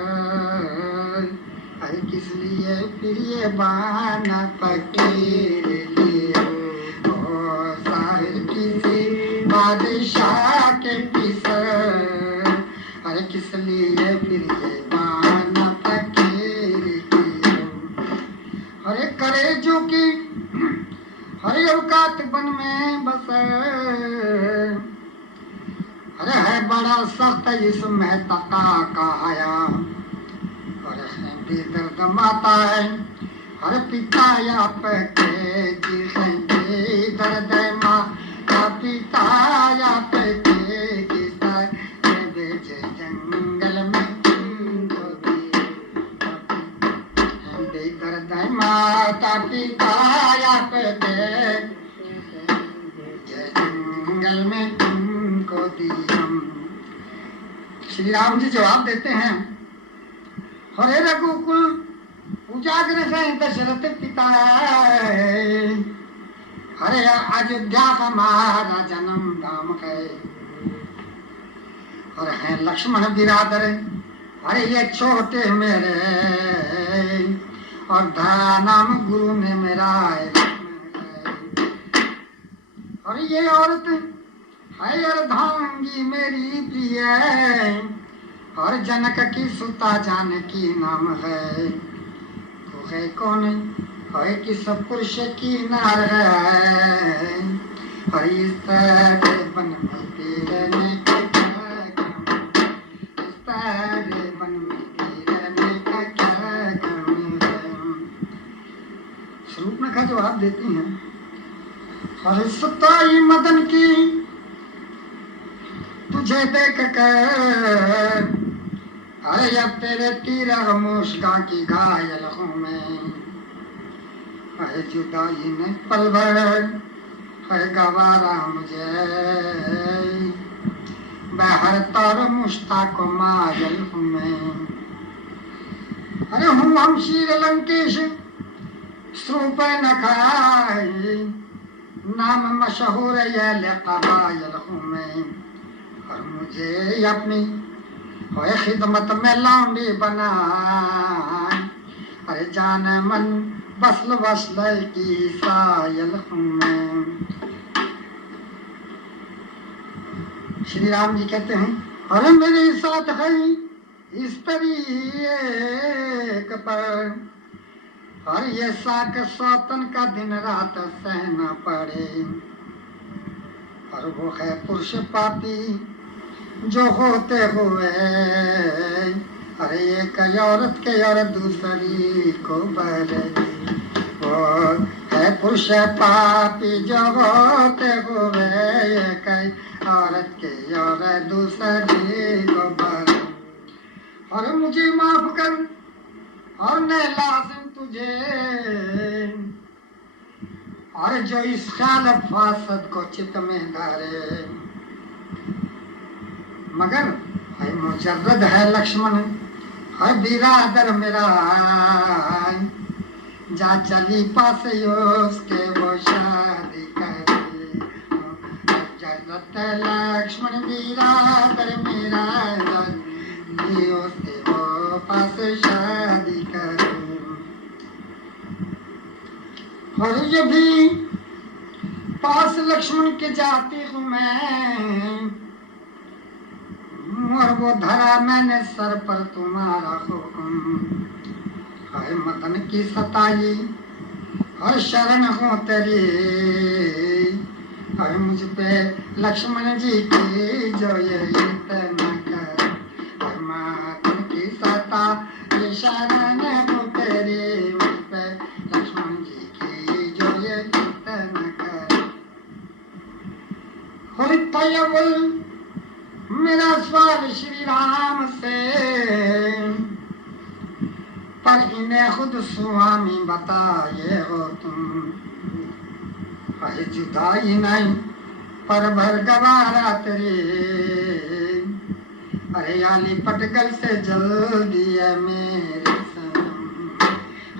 अरे किस लिए फिर ये बाना फकीर लिए, ओ साहिर किसी बादशाह के पिसर, अरे किस लिए फिर ये बाना फकीर लिए, अरे करे जो कि हरे औकात बन में बसर, अरे है बड़ा सख्त इसमें तका का आया, और है बेदर्द माता है हर पिता या पके जी दर्द माता पिता या पके किसा बेच जंगल में बेदर्द माता पिता या पके जंगल में तुमको दिया। श्री राम जी जवाब देते हैं, हरे रघुकुल उजागर है दशरथ पिता, हरे अयोध्या हमारा जन्म धाम है, और है लक्ष्मण बिरादर, अरे ये छोटे मेरे, और धरा नाम गुरु ने मेरा और ये औरत है अर्धांगी मेरी प्रिय और जनक की सुता जानकी नाम है। तो है कौन है कि सब पुरुष की नार है और इस तरह बन में तेरने का क्या काम, इस तरह बन में तेरने का क्या काम है। शूर्पणखा जवाब देती हैं और सताई मदन की तुझे देख कर अरे अब तेरे तीर मूषका की घायल हूँ मैं। अरे जुदाई ने पल भर है गवारा मुझे बहर तर मुश्ताक माजल हूँ मैं। अरे हूँ हम श्रीलंकेश श्रूप न खाई नाम मशहूर ये कबायल हूँ मैं। और मुझे अपनी खिदमत में लौंडी बना अरे जान मन बसल बसल की सायल हूँ मैं। श्री राम जी कहते हैं अरे मेरे साथ है इस तरीक पर और ये साक सौतन का दिन रात सहना पड़े। और वो है पुरुष पापी जो होते हुए अरे एक औरत के और दूसरी को बरे। वो है पुरुष पापी जो होते हुए एक औरत के और दूसरी को बरे। और मुझे माफ कर और न लाजिम तुझे और जो इस ख्याल फासद को चित में धारे। मगर है मुजर्रद है लक्ष्मण है बिरादर मेरा जा चली पास उसके वो शादी करे। मुजर्रद लक्ष्मण बिरादर मेरा उसके वो पास शादी करे। और ये भी पास लक्ष्मण के जाती हूँ मैं और वो धरा मैंने सर पर तुम्हारा हुक्म है मदन की सताई और शरण हो तेरी और मुझ पे लक्ष्मण जी की जो ये इतना कर और मदन की सताई शरण हो तेरी मुझ पे लक्ष्मण जी की जो ये इतना कर। और तयवल मेरा सवाल श्री राम से पर इन्हें खुद स्वामी बताए हो तुम। अरे जुदाई नहीं पर भर गवारा तेरी अरे आली पटगल से जल्दी है मेरे सनम।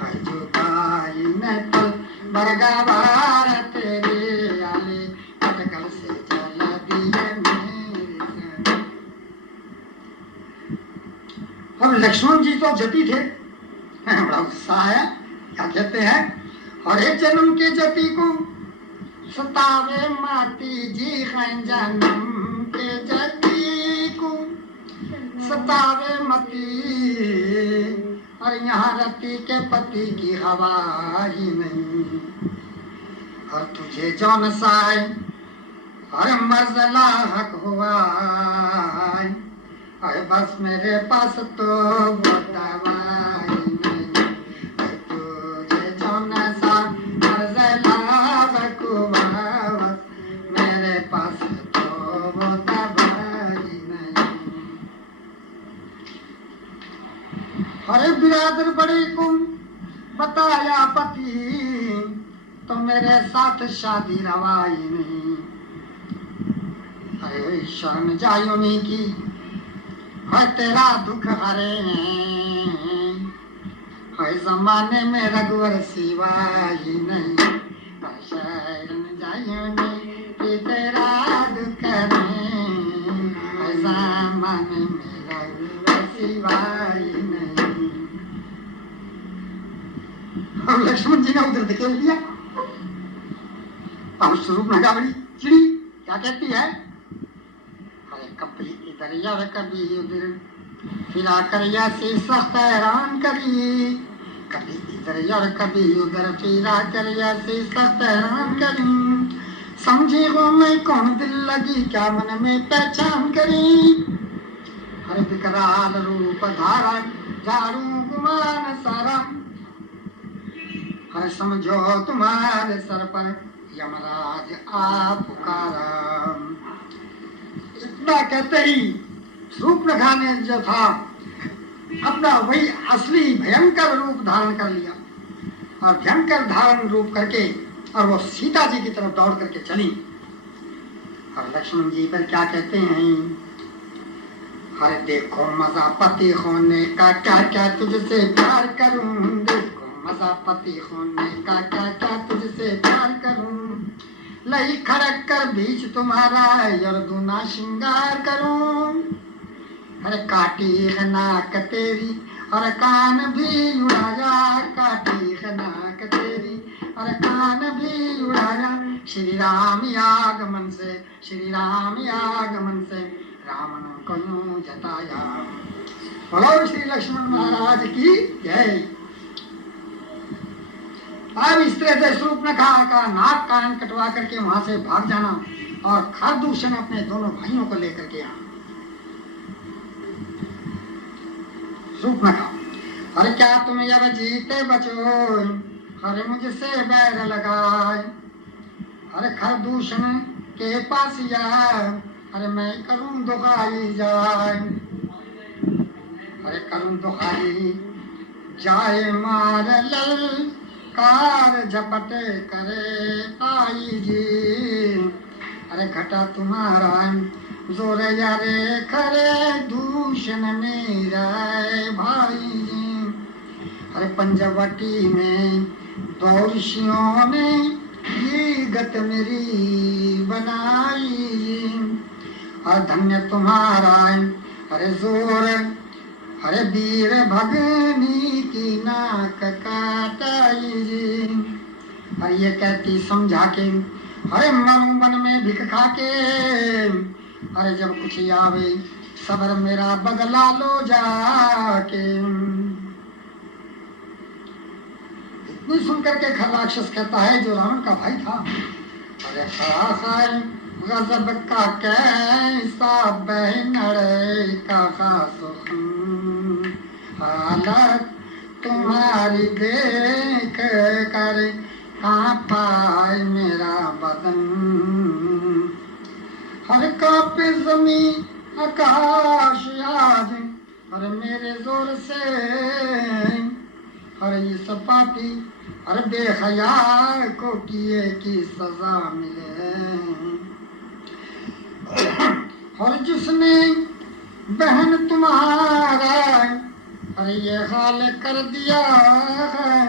अरे जुदाई नहीं पर भर गवारा तेरी आली पटगल से जल्दी है मेरे सनम। अब लक्ष्मण जी तो जति थे बड़ा उत्साह है। क्या कहते हैं और एक जन्म के जति को सतावे माती जी है जन्म के जति को सतावे मती और यहाँ रति के पति की हवा ही नहीं। और तुझे जौन साय और मर्जला हक हुआ अरे बस मेरे पास तो वो दवाई नहीं। तुझे जौन सा मर्जला हक हुआ बस मेरे पास तो वो दवाई नहीं। अरे बिरादर बड़े को बताया पति तो मेरे साथ शादी रवाई नहीं। अरे शरण जायो नहीं की है तेरा दुख हरे है जमाने में रघुवर सिवा ही नहीं। शरण जायो नहीं कि तेरा दुख हरे है जमाने में रघुवर सिवा ही नहीं। अब लक्ष्मण जी ने उधर धकेल दिया। अब शूर्पणखा बड़ी चिड़ी, क्या कहती है, अरे कभी इधर यार कभी उधर फिरा कर ऐसे सख्त हैरान करी, कभी इधर यार कभी उधर फिरा कर ऐसे सख्त हैरान करी, समझी हो मैं कौन दिल लगी क्या मन में पहचान करी, हर विकराल रूप धारण झाड़ू गुमान सारा, हर समझो तुम्हारे सर पर यमराज आ पुकारा। इतना कहते ही शूर्पणखा ने जो था अपना वही असली भयंकर रूप धारण कर लिया, और भयंकर धारण रूप करके और वो सीता जी की तरफ दौड़ करके चली। और लक्ष्मण जी पर क्या कहते हैं, अरे देखो मजा पति होने का क्या क्या तुझसे प्यार करूं, देखो मजा पति होने का क्या क्या तुझसे प्यार करूं, लई खड़क कर बीच तुम्हारा और दूना श्रृंगार करूं, अरे काटी है नाक तेरी और कान भी उड़ाया, काटी है नाक तेरी और कान भी उड़ाया, श्री राम आगमन से, श्री राम आगमन से रावण को यूं जताया। बोलो श्री लक्ष्मण महाराज की जय। अब इस तरह से शूर्पणखा का नाक कान कटवा करके वहां से भाग जाना और खरदूषण अपने दोनों भाइयों को लेकर के आना। शूर्पणखा, अरे क्या तुम अब जीते बचो, अरे मुझसे बैर लगाए, अरे खरदूषण के पास जाए, अरे मैं करूं दुहाई जाए, अरे करूं दुहाई जाए मार ललकार झपटे करे आई जी, अरे घटा तुम्हारा जोर यारे खरे दूषण मेरा भाई जी, अरे पंचवटी में दो ऋषियों ने ये गत मेरी बनाई जी, और धन्य तुम्हारा अरे जोर, अरे वीर भगनी की नाक काटाई जी, और ये कहती समझा के अरे मरू वन में भिख खा के, अरे जब कुछ आवे सबर मेरा बदला लो जाके। इतनी सुनकर के खर राक्षस कहता है जो रावण का भाई था, अरे हाय गजब का कैसा बहनड़े का सुखन, हालत तुम्हारी देख कर कांपाए मेरा बदन, हर कांपे जमीन आकाश आज, अरे मेरे जोर से, अरे इस पापी अरे बेहया को किए की सजा मिले, और जिसने बहन तुम्हारा अरे ये हाल कर दिया है,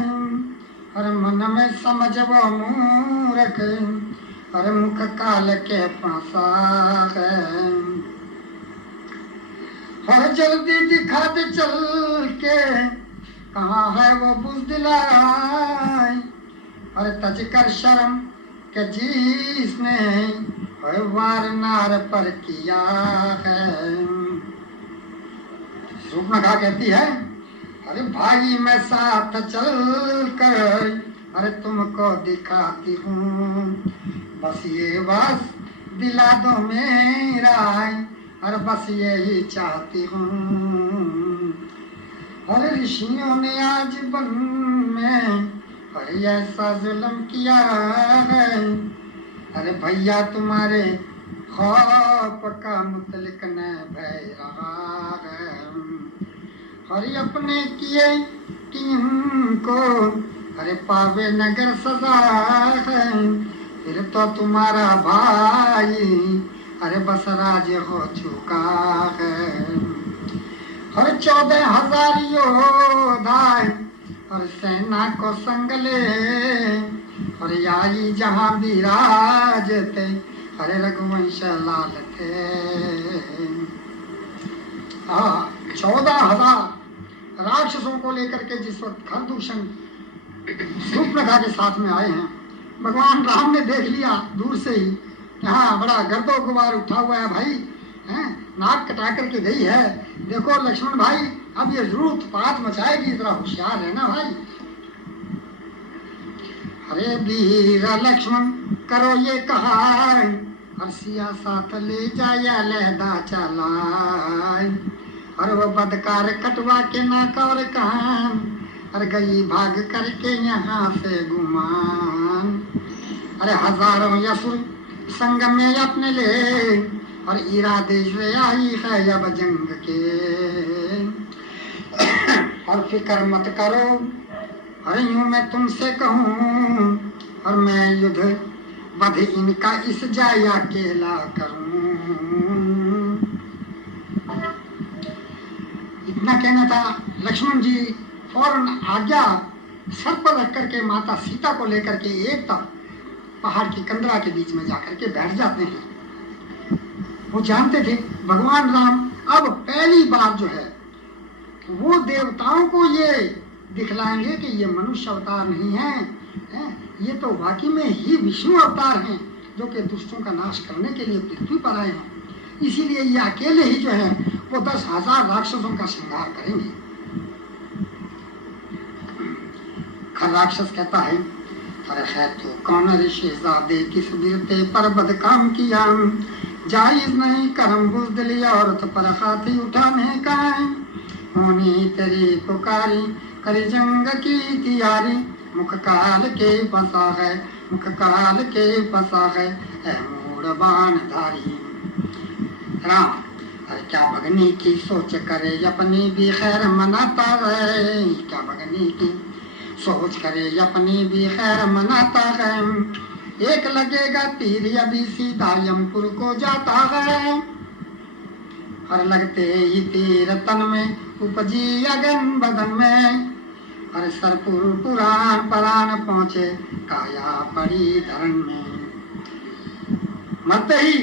अरे मन में समझ वो मूर्ख, अरे मुख काल के पासा है, और जल्दी दिखा दे चल के कहाँ है वो बुज़दिलाई, अरे तज कर शर्म के जिसने वार नार पर किया है। शूर्पणखा कहती है अरे भाई मैं साथ चल कर अरे तुमको दिखाती हूँ, बस ये बस दिला दो मेरा, अरे बस यही चाहती हूँ, अरे ऋषियों ने आज बन में अरे ऐसा जुल्म किया है, अरे भैया तुम्हारे खौफ का मुतलिक न भय रहा है, अरे अपने किए किनको अरे पावे नगर सजा है, फिर तो तुम्हारा भाई अरे बस राज हो चुका है, और 14,000 योद्धा और सेना को संग ले, और आई जहाँ विराज थे अरे रघुवंश लाल थे। 14,000 राक्षसों को लेकर के जिस वक्त खरदूषण शूर्पणखा के साथ में आए हैं। भगवान राम ने देख लिया दूर से ही कि हाँ बड़ा गर्दो गुबार उठा हुआ है भाई, हैं नाक कटा करके गई है। देखो लक्ष्मण भाई अब ये जरूर उत्पात मचाएगी, जरा होशियार है ना भाई। अरे वीर लक्ष्मण करो ये कहा, हरसिया साथ ले जाया लहदा चलाए। और वो बदकार कटवा के नाक और कान, और गई भाग करके यहाँ से गुमान। अरे हजारों यसुर संग में अपने ले, और इरादे से आई है अब जंग के। और फिक्र मत करो, अरे यूं मैं तुमसे कहूँ, और मैं युद्ध वध इनका इस जाय अकेला करूं। इतना कहना था। लक्ष्मण जी फौरन आज्ञा सर पर रख करके माता सीता को लेकर के एक तक पहाड़ की कंदरा के बीच में जाकर के बैठ जाते हैं। वो जानते थे भगवान राम अब पहली बार जो है वो देवताओं को ये दिखलाएंगे कि ये मनुष्य अवतार नहीं है, ये तो वाकई में ही विष्णु अवतार हैं जो कि दुष्टों का नाश करने के लिए पृथ्वी पर आए हैं। इसीलिए ये अकेले ही जो है वो 10,000 राक्षसों का संहार करेंगे। खर राक्षस कहता है, अरे है तो कौन ऋषि ज़ादे किस वीरते पर बद काम किया, जायज नहीं करम बुज़दिली औरत पर हाथी उठाने का। होनी तेरी पुकारी करी जंग की तैयारी, मुख काल के फंसा है, मुख काल के फंसा है, मूढ़बान धारी। राम अरे क्या भगनी की सोच करे अपनी भी खैर मनाता है, क्या भगनी की सोच करे अपनी भी खैर मनाता है। एक लगेगा तीर अभी सीधा यमपुर को जाता है, हर लगते ही तीर तन में उपजी अगन बदन में। अरे सरपुर पुराण परान पहुंचे काया पड़ी धरण में। मरते ही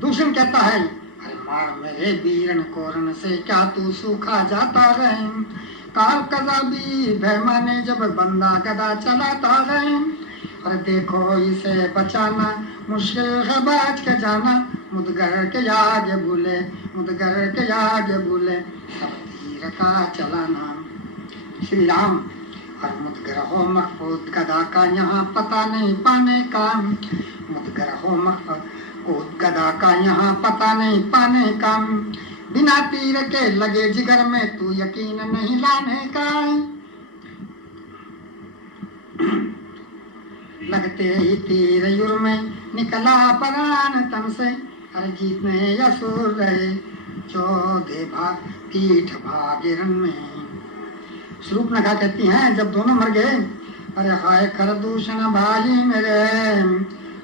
दूषण कहता है, अरे मार मेरे वीरन कोरन से क्या तू सूखा जाता रहे। काल कदा भी भय माने जब बंदा गदा चलाता रहे। अरे देखो इसे बचाना मुश्किल है बाज के जाना, मुदगर के आगे भूले, मुदगर के आगे भूले, सब तीर का चलाना। श्री राम और मुदगर हो मखफूद गदा का यहाँ पता नहीं पाने का, मुदगर हो मखफूद गदा का यहाँ पता नहीं पाने का। बिना तीर के लगे जिगर में तू यकीन नहीं लाने का। लगते ही तीर युर में निकला परान तन से, अरे जीतने असुर रहे चौदह भाग पीठ भागिरन में। शूर्पणखा कहती हैं जब दोनों मर गए, अरे हाय कर दूषण भाई मेरे,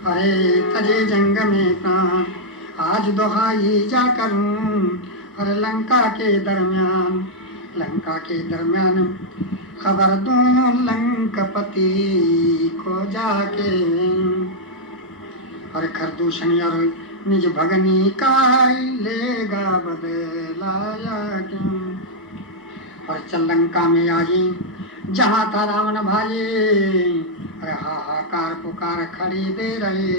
अरे तजे जंग में प्राण आज दोहाई जा करूं। अरे लंका के दरमियान, लंका के दरमियान खबर दूं लंकापति को जाके। और खरदूषणी और निज भगनी का लेगा बदलाया क्यों। और चल लंका में आई जहाँ था रावण भाई, अरे हाहाकार पुकार खड़ी दे रहे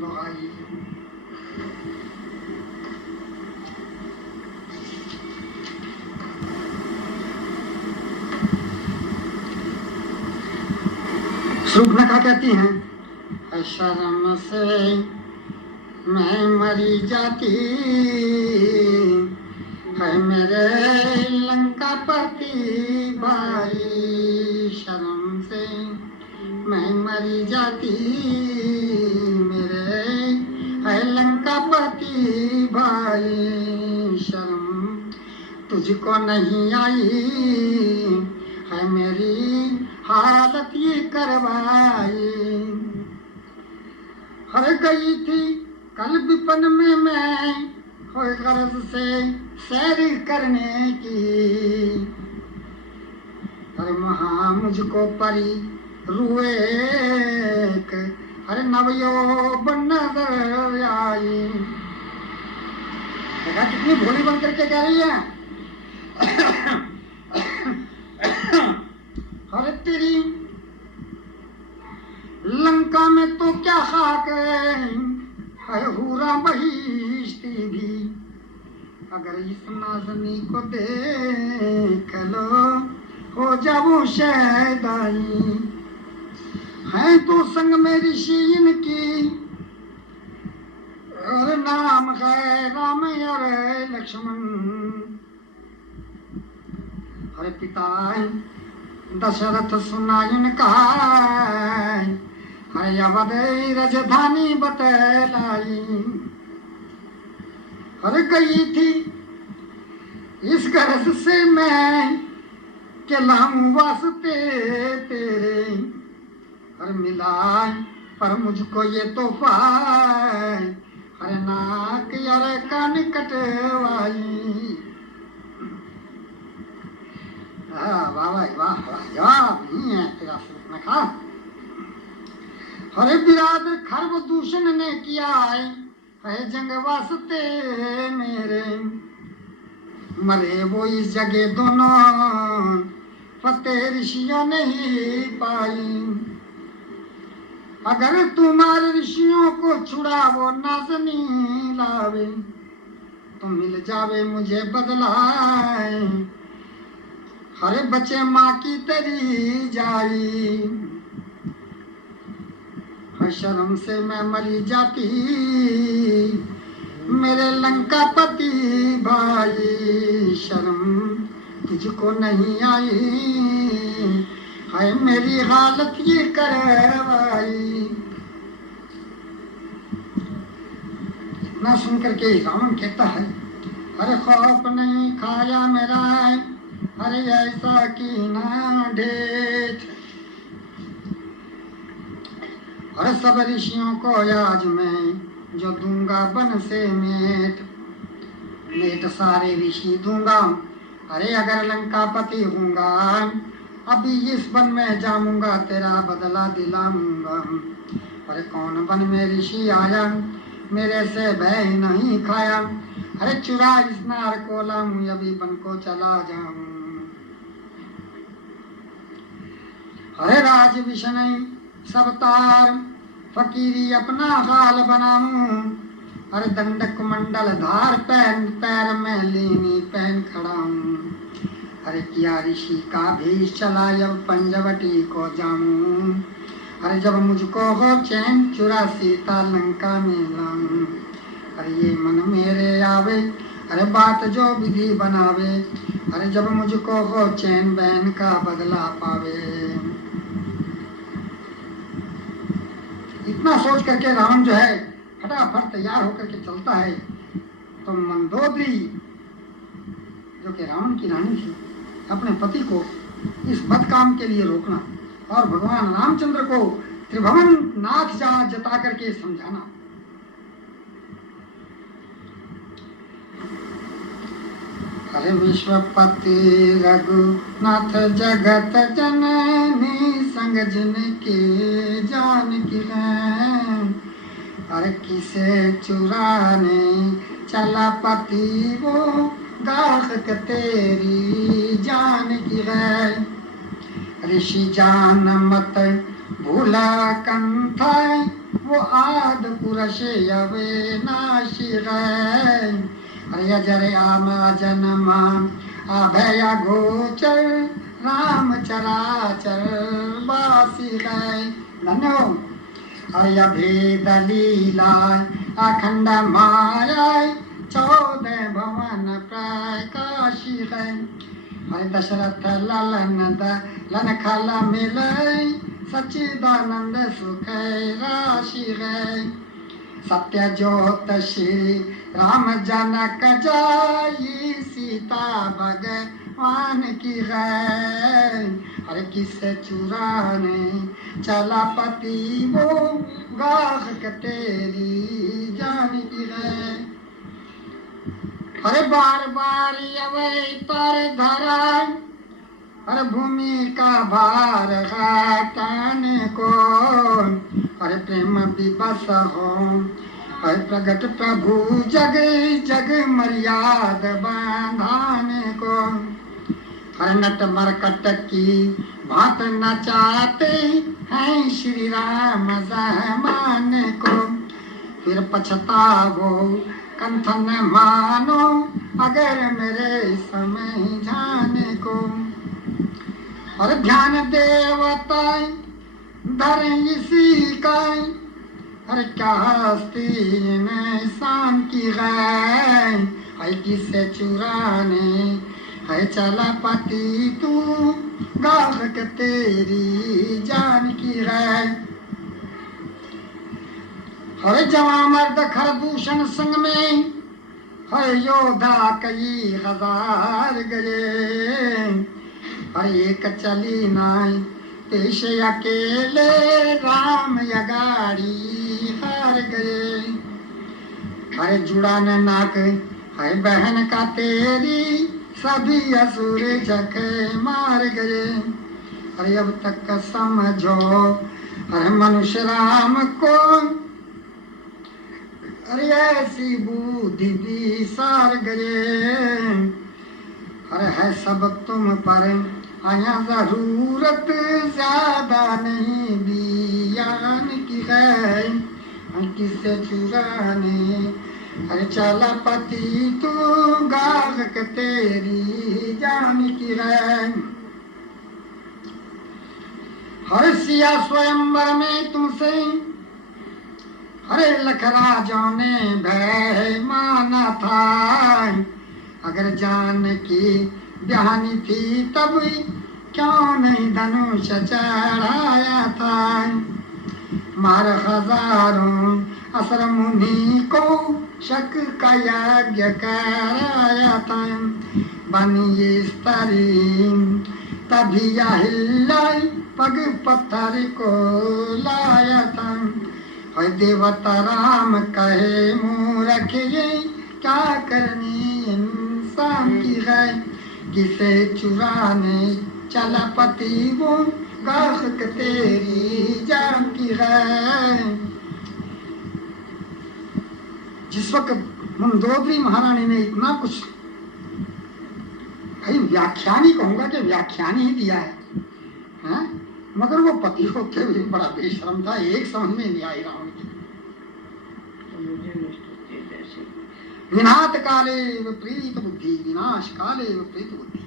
भाई। शूर्पणखा कहती हैं, शर्म से मैं मरी जाती है मेरे लंकापति भाई। शर्म से मैं मरी जाती मेरे है लंकापति भाई। शर्म तुझको नहीं आई है मेरी हालत ये करवाई। हर गई थी कल विपन में मैं हो गर्ज से सैर करने की। हर महा मुझको परी रुए हर नवयौवन नजर आई। देखा कितनी भोली बन करके कह रही है। तेरी, लंका में तो क्या खाक है हूरा बहिश्ती भी। अगर इस नाज़नी को देख लो हो जाओ शैदाई। हैं तो संग में ऋषि इनकी, और नाम है राम और लक्ष्मण। अरे पिता दशरथ सुना इनका, हरे अवध राजधानी बतलाई। अरे गई थी इस गरज से मैं के लाऊं वास्ते तेरे। अरे मिला पर मुझको ये तोहफा, अरे नाक यार कान कटवाई। वाह वाह वाह जवाब नहीं है तेरा सूखना खा। अरे बिरादर खरब दूषण ने किया है जंग वास्ते मेरे। मरे वो इस जगह दोनों फतेह ऋषियों ने ही पाई। अगर तुम्हारे ऋषियों को छुड़ा वो नाज़नी लावे, तो मिल जावे मुझे बदलाए। हरे बचे माँ की तेरी जाई, हर शर्म से मैं मरी जाती मेरे लंका पति भाई। शर्म तुझको नहीं आई, हाय मेरी हालत ये करवाई। इतना सुन करके रावण कहता है, अरे खौफ नहीं खाया मेरा, अरे ऐसा की ना ढेठ। अरे सब ऋषियों को आज मैं जो दूंगा बन से मेट। मेट सारे ऋषि दूंगा, अरे अगर लंकापति हूँगा। अभी इस वन में जाऊंगा तेरा बदला दिलाऊंगा। अरे कौन वन में ऋषि आया मेरे से भय नहीं खाया। अरे चुरा इस नार को लाऊं अभी वन को चला जाऊं। अरे राज विषय सब तार फकीरी अपना हाल बनाऊं। अरे दंडक मंडल धार पैन पैर में लीनी पहन खड़ा हूं। अरे किया ऋषि का भी चला जब पंजवटी को जाऊं। अरे जब मुझको हो चैन चुरा सीता लंका में लाऊं। अरे ये मन मेरे आवे, अरे बात जो विधि बनावे। अरे जब मुझको हो चैन बहन का बदला पावे। इतना सोच करके रावण जो है फटाफट तैयार होकर के चलता है। तो मंदोदरी जो कि रावण की रानी थी, अपने पति को इस बद काम के लिए रोकना और भगवान रामचंद्र को त्रिभुवन नाथ जता करके समझाना। अरे विश्वपति रघुनाथ जगत जननी संग जिनके जानकी है। अरे किसे चुराने चला पति वो गाहक तेरी जान की है। ऋषि जान मत भूला कंठ वो आद पुरुष अविनाशी है। अरे अजर आम जन्मा अभय गोचर राम चराचर वासी है। धन्यो अरे अभेद लीला अखंड माया 14 भवन प्रकाशी है। हरे दशरथ ललन खल मिलय सच्चिदानंद सुख राशि है। सत्य ज्योत श्री राम जनक जाई सीता भगवान की है। अरे किसे चुराने चला पति वो गाहक तेरी जान की है। अरे बार बार अवै तर धरा अरे भूमि का भार हटाने को। अरे प्रेम विवश हो अरे प्रगट प्रभु जग जग मर्याद बांधाने को। अरे नट मरकट की भात नचाते हैं श्री राम जमाने को, फिर पछतावो कंथन मानो अगर मेरे समय जाने को। और ध्यान देवता धर इसी का, अरे क्या हस्ती में शाम की गए, है किसे चुराने है चला पति तू, गाहक तेरी जान की है। हर जवां मर्द खरदूषण संग में, हर योद्धा कई हजार गए, हर एक चली नाई पेश अकेले, राम यगाड़ी हार गए। हर जुड़ा न नाक है बहन का तेरी, सभी असुर जखे मार गए। अरे अब तक समझो अरे मनुष्य राम को, अरे ऐसी बुद्धि भी सार गए। अरे है सब तुम पर आया जरूरत, ज्यादा नहीं बियान की है, किसे चुराने अरे चला पति तू, गाहक तेरी जान की है। हर सिया स्वयंवर में तुमसे, अरे लखराजों ने भय माना था, अगर जान की ब्याहनी थी तब क्यों नहीं धनुष चढ़ाया था। मार हजारों असर मुनि को शक का यज्ञ कराया था, बनी स्त्री तभी हिलाई पग पत्थर को लाया था। है देवता राम कहे मूर्ख ये, क्या करनी इंसान की है, किसे चुराने चला पति वो, गाहक तेरी जान की है। जिस वक्त मंदोदरी महारानी ने इतना कुछ, भाई व्याख्यान ही कहूंगा कि व्याख्यान ही दिया है, मगर वो पति होते हुए बड़ा बेशरम था, एक समझ में नहीं आई रावण की। विनाश काले विपरीत बुद्धि, विनाश काले विपरीत बुद्धि।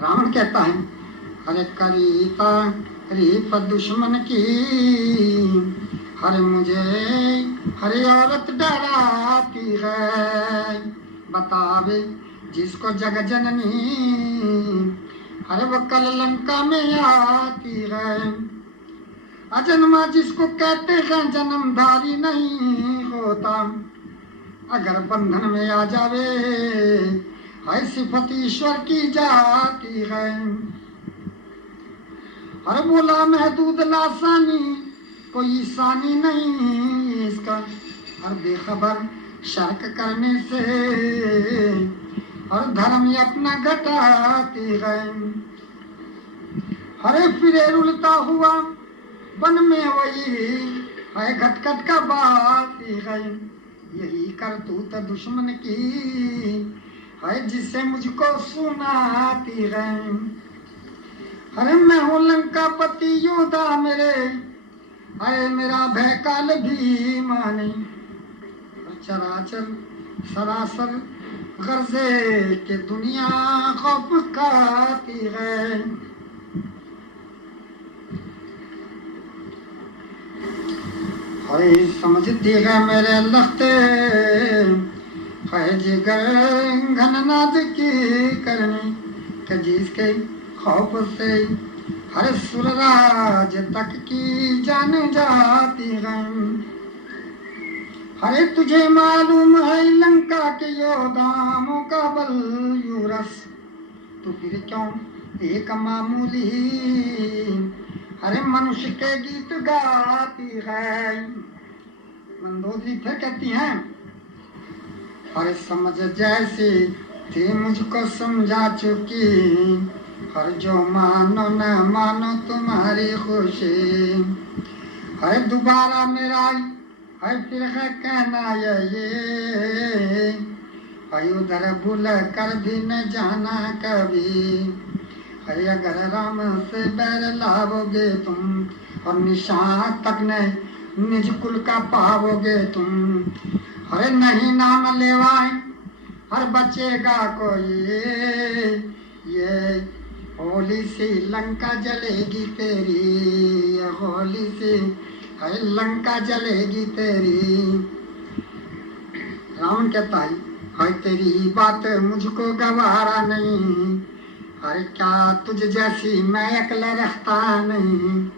रावण कहता है अरे करीता रीप दुश्मन की, हरे मुझे हरे औरत डराती है, बतावे जिसको जग जननी, अरे वो कल लंका में आती है। अजन्मा जिसको कहते हैं जन्मधारी नहीं होता, अगर बंधन में आ जावे है सिफत ईश्वर की जाती है। अरे बोला महदूद लासानी कोई सानी नहीं इसका, और बेखबर शर्क करने से और धर्म अपना घटाती है। हरे फिरे रुलता हुआ वन में वही है, घटघट का बात है, यही करतूत दुश्मन की है, जिससे मुझको सुनाती है। अरे मैं हूँ लंका पति योद्धा मेरे, अरे मेरा भय काल भी माने, चराचर सरासर गर्जे के दुनिया खौफ खाती है। अरे समझती है मेरे लखते है जिगर घननाद की करनी, के जिसके खौफ से हर सुरराज तक की जान जाती है। अरे तुझे मालूम है लंका के योद्धाओं का बल यूरस, तो फिर क्यों एक मामूली अरे मनुष्य के गीत गाती है। मंदोदरी फिर कहती हैं अरे समझ जैसी थी मुझको समझा चुकी, हर जो मानो न मानो तुम्हारी खुशी, अरे दोबारा मेरा है फिर है कहना ये, है उधर भूल कर भी न जाना कभी, है अगर राम से बैर लाओगे तुम, और निशान तक ने निज कुल का पाओगे तुम। अरे नहीं नाम लेवाए हर बचेगा कोई, ये होली सी लंका जलेगी तेरी, ये होली सी है लंका जलेगी तेरी। रावण कहता है तेरी बात मुझको गवारा नहीं, अरे क्या तुझ जैसी मैं अकेला रहता नहीं।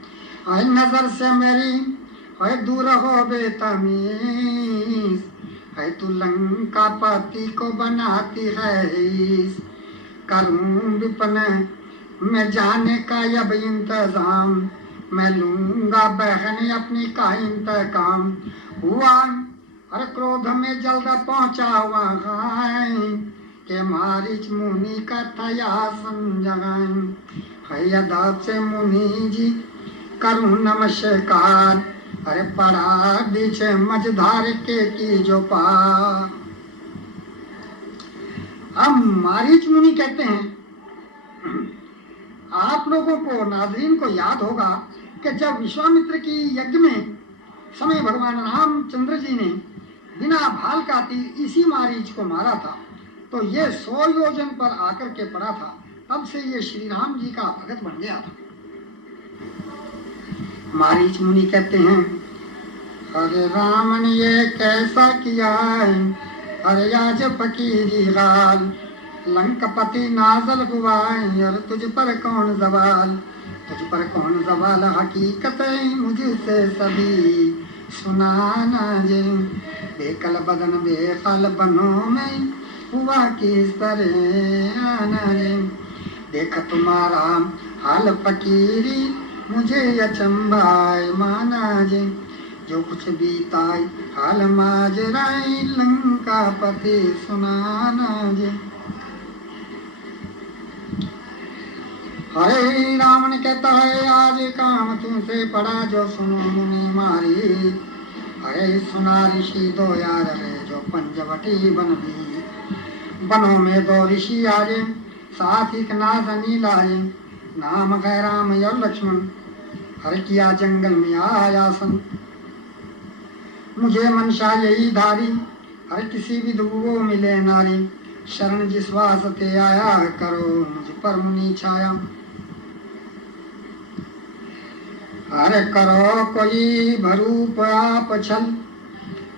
अरे नजर से मेरी है दूर हो बेतमीज, है तू लंका पति को बनाती है। करूं विपन मैं जाने का अब इंतजाम, मैं लूंगा बहन अपनी का इंतकाम। हुआ अरे क्रोध में जल्द पहुंचा वहाँ, के मारीच मुनि का थया संजगाएं। है अदाब से मुनि जी करूं नमस्कार, अरे पड़ा बीच मझधार के की जो पार। अब मारीच मुनि कहते हैं, आप लोगों को नाज़रीन को याद होगा कि जब विश्वामित्र की यज्ञ में समय भगवान रामचंद्र जी ने बिना भाल का तीर इसी मारीच को मारा था, तो ये 100 योजन पर आकर के पड़ा था। तब से ये श्री राम जी का भगत बन गया था। मारीच मुनि कहते हैं, अरे राम ने ये कैसा किया है, अरे आज फकीरी हाल, लंकापति नाजल हुआ है, और तुझ पर कौन सवाल, तुझ पर कौन सवाल, हकीकत मुझसे सभी सुनाना जे। बेकल बदन बेखल बनों में हुआ किस तरह आना जे। देख तुम्हारा हाल फकीरी मुझे अचंभाए माना जे। जो कुछ बीताई हाल माजराई लंका पति सुनाना जे। हरे रावण कहता है, आज काम तुमसे पड़ा जो सुनो मुनि मारी। अरे सुना ऋषि दो यार रे जो पंचवटी बन भी, बनों में 2 ऋषि आजे, साथ ही नासनी लाजे। नाम है राम और लक्ष्मण, हर किया जंगल में आयासन। मुझे मनसा यही धारी, हर किसी भी दुगो मिले नारी। शरण जिस वास्ते आया करो मुझ पर मुनि छाया। अरे करो कोई भरूप आप छल,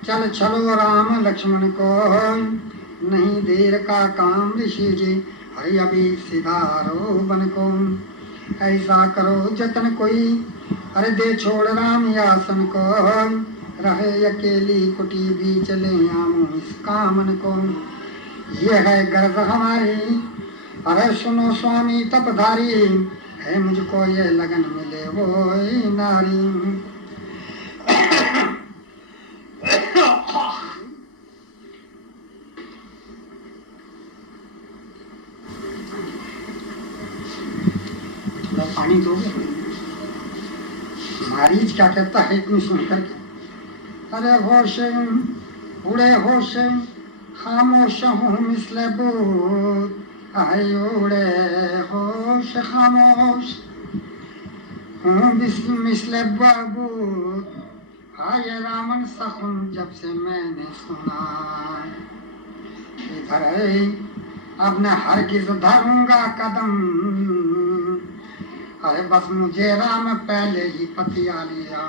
चल चलो राम लक्ष्मण को, नहीं देर का काम ऋषि जी, हरि अभी सिधारो बन को। ऐसा करो जतन कोई, अरे दे छोड़ राम आसन को, रहे अकेली कुटी भी चले आमो इस कामन को। ये है गर्ज हमारी, अरे सुनो स्वामी तपधारी, है मुझको ये लगन मिले वो नारी। थोड़ा पानी दोगे? मारीच क्या कहता है इतनी सुनकर के, अरे होश उड़े होश खामोश हूँ मिसले बूत, उड़े होश खामोश हूँ मिसले बूत। आये रावण सखुन जब से मैंने सुना, इधर अब न हरगिज धरूंगा कदम। अरे बस मुझे राम पहले ही पतिया लिया।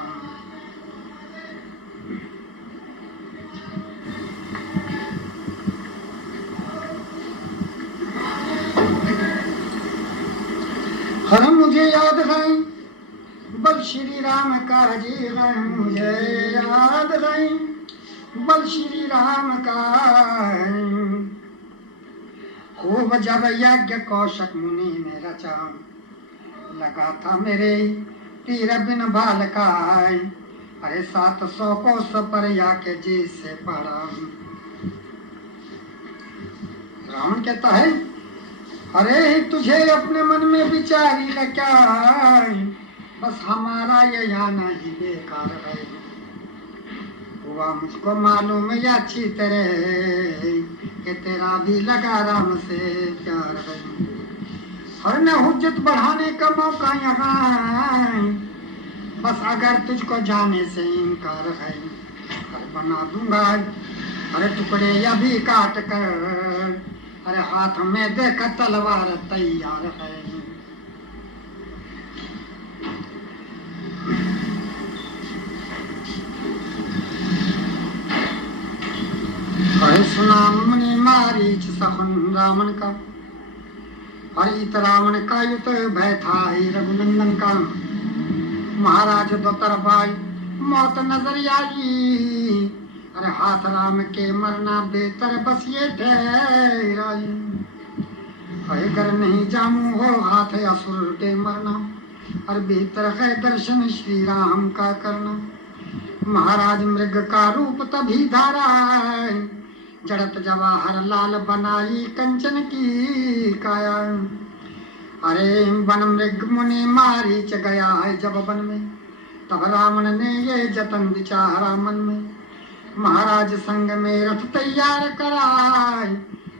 हर मुझे याद है बल श्री राम का जी है, मुझे याद है बल श्री राम का। खूब जब यज्ञ कौशक मुनि ने रचा, लगा था मेरे तीर बिन भाल का। अरे 700 कोस पर याके जी से पड़ा। रावण कहता है, अरे तुझे अपने मन में विचारी है क्या, बस हमारा ये आना ही बेकार है। हुआ मुझको मालूम है अच्छी तरह कि तेरा भी लगा राम से प्यार है। और न हुज्जत बढ़ाने का मौका यहाँ, बस अगर तुझको जाने से इनकार है अरे बना दूंगा अरे टुकड़े या भी काट कर, अरे हाथ में देख तलवार तैयार है। अरे सुना मुनि मारीच सहुन रावण का, अरे इत रावण का युत भय था ही रघुनंदन का। महाराज दो तरफाई मौत नजर आई, अरे हाथ राम के मरना बेहतर बस ये ठहराई। अरे घर नहीं जामू हो हाथ असुर के मरना, अरे बेहतर है दर्शन श्री राम का करना। महाराज मृग का रूप तभी धारा, जड़त जवाहर लाल बनाई कंचन की काया। अरे वन मृग मुनि मारीच गया है जब वन में, तब रावण ने ये जतन विचारा मन में। महाराज संग में रथ तैयार कराए,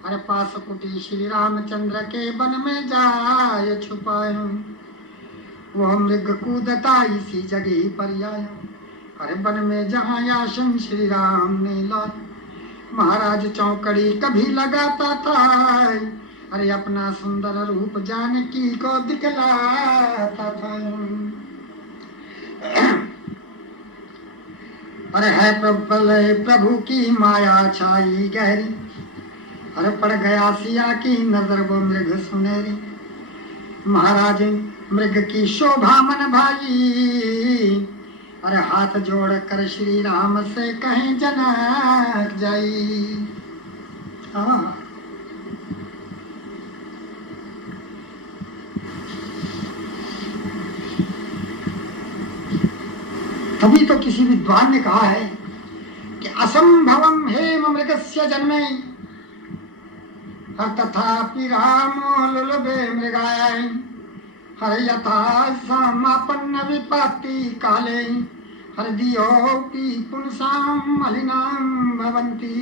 अरे पास कुटी श्री रामचंद्र के वन में जाए छुपाए। वो मृग कूदता इसी जगह पर आया, अरे वन में जहाँ आसन श्री राम ने लाया। महाराज चौकड़ी कभी लगाता था, अरे अपना सुंदर रूप जानकी को दिखलाता था। अरे है प्रभु की माया छाई गहरी, अरे पड़ गया सिया की नजर वो मृग सुनहरी। महाराज मृग की शोभा मन भाई, अरे हाथ जोड़ कर श्री राम से कहीं जनक जाई। तभी तो किसी विद्वान ने कहा है कि असंभवम हेम मृगस्य जन्मे, तथापि रामो लुलुभे मृगाय। हर यथा समापन्न विपत्ति काले, हर दियोपि पुंसाम मलिनाम भवन्ति।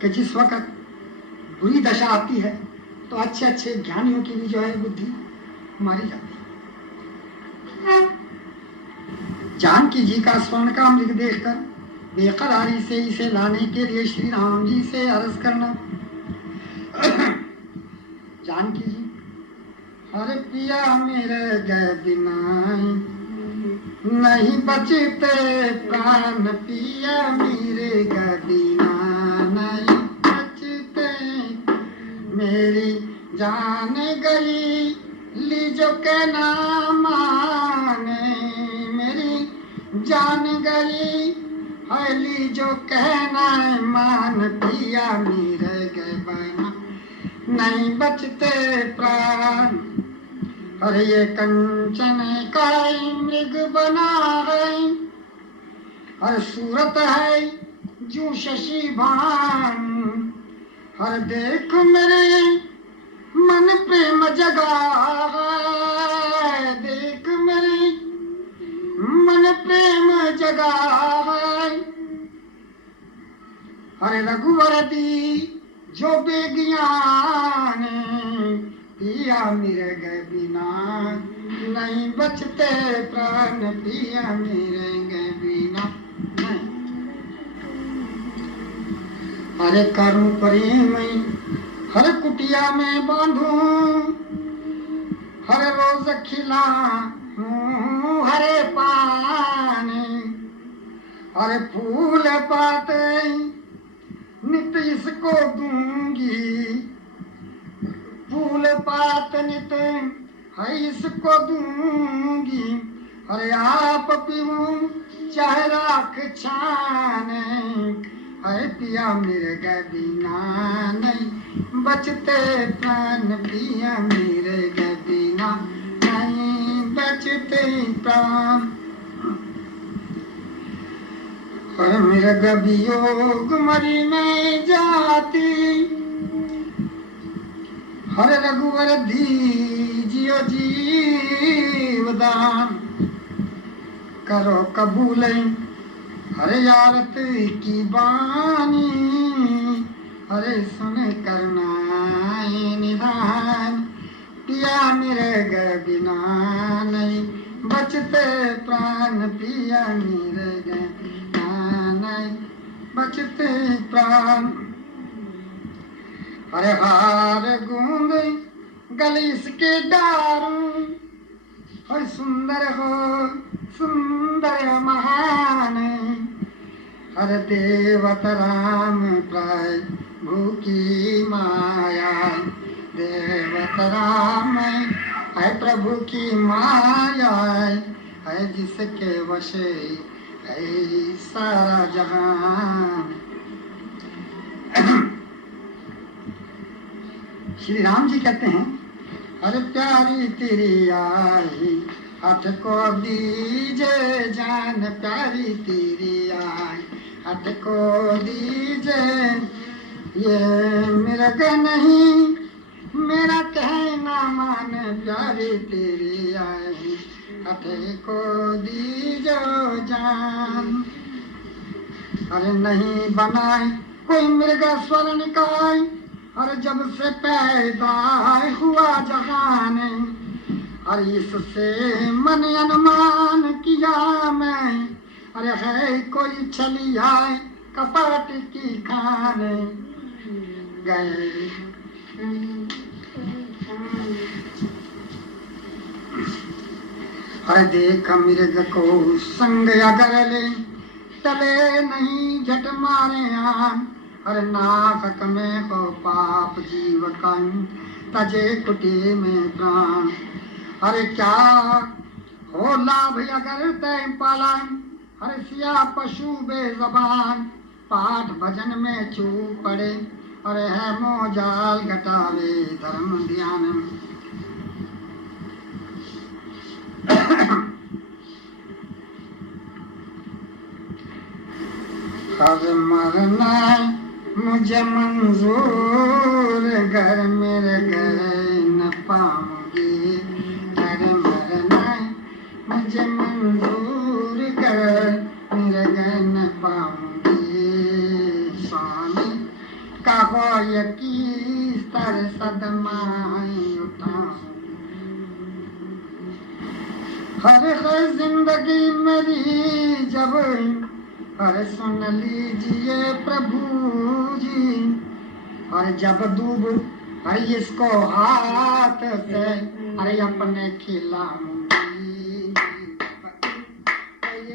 कि जिस वक्त बुरी दशा आती है तो अच्छे अच्छे ज्ञानियों की भी जो है बुद्धि मारी जाती है। जानकी जी का स्वर्ण का मृग देखकर बेकरारी से इसे लाने के लिए श्री राम जी से अर्ज करना। जानकी जी हर पिया मेरे गए बिना नहीं बचते प्राण, पिया मेरे गए बिना नहीं बचते। मेरी जान गई लीजो के नाम आने, मेरी जान गई है लीजो कहना मान। पिया मेरे गए बिना नहीं बचते प्राण, अरे ये कंचन का मृग बना है, हर सूरत है जू शशि भान। हर देख मेरे मन प्रेम जगा है, देख मेरे मन प्रेम जगा है। हरे रघुवर दी जो बेगियान, पिया मेरे गए बिना नहीं बचते प्राण। पिया मेरे गए बिना नहीं। अरे करूं प्रेम हर कुटिया में बांधूं, हर रोज खिला हरे पान। अरे फूल पाते नित इसको दूंगी, फूल पात नित है इसको दूंगी। अरे आप पीऊं चाहे राख छाने, अरे पिया मेरे गए बिना नहीं बचते प्राण। पिया मेरे गए बिना नहीं बचते प्राण। और मेरा गवियोग मरी में जाती, हर रघुवर दीजियो जीवदान। करो कबूल हरे यारत की बानी, हरे सुन करना निधान। पिया मेरे गए बिना नहीं बचते प्राण, पिया मेरे गए बिना नहीं बचते प्राण। अरे हार गूंद गलीस के डारू, हो सुंदर महान, हर देवत राम प्राय भूखी माया, देवत राम है प्रभु की माया, है जिसके वशे है सारा जहान। श्री राम जी कहते हैं, अरे प्यारी तेरी आई हथ को दीजे जान, प्यारी तेरी आई हथ को दीजे, ये मृग नहीं मेरा कहना मान, प्यारी तेरी आई हथ को दीजो जान। अरे नहीं बनाए कोई मृग स्वर्ण निकाय, और जब से पैदा हुआ जहान, और इससे मन अनुमान किया मैं, अरे है कोई छलिया कपट की खान गए। अरे देख मृग को संग अगर ले, तले नहीं झट मारे आन, अरे नाक में हो पाप जीव कन, तजे कुटी में प्राण। अरे क्या हो लाभ अगर तय पाला, अरे सिया पशु बेजबान, पाठ भजन में चूक पड़े, अरे है मोजाल घटावे धर्म ध्यान। अरे मरना मुझे मंजूर, घर मेरे गए न पाऊंगी, अरे मरना मुझे मंजूर, घर मेरे गए न पाऊंगी। स्वामी कहो यकीस तर सदमाई उठाऊं, हर जिंदगी मेरी जब, अरे सुन लीजिए प्रभु जी, और जब डूब अरे इसको हाथ से, अरे अपने खिलाऊंगी,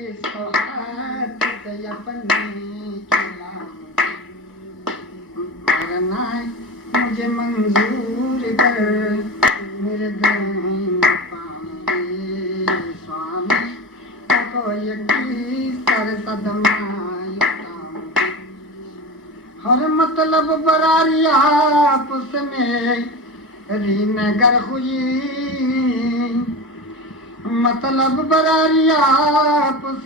इसको हाथ से अपने खिलाऊंगी। मरना मुझे मंजूर कर, मेरे दिन पाऊंगी। स्वामी को यकीन सर सदमाई उठाऊंगी, हर मतलब बरारी आपस में नगर हुई, मतलब बरारी आपस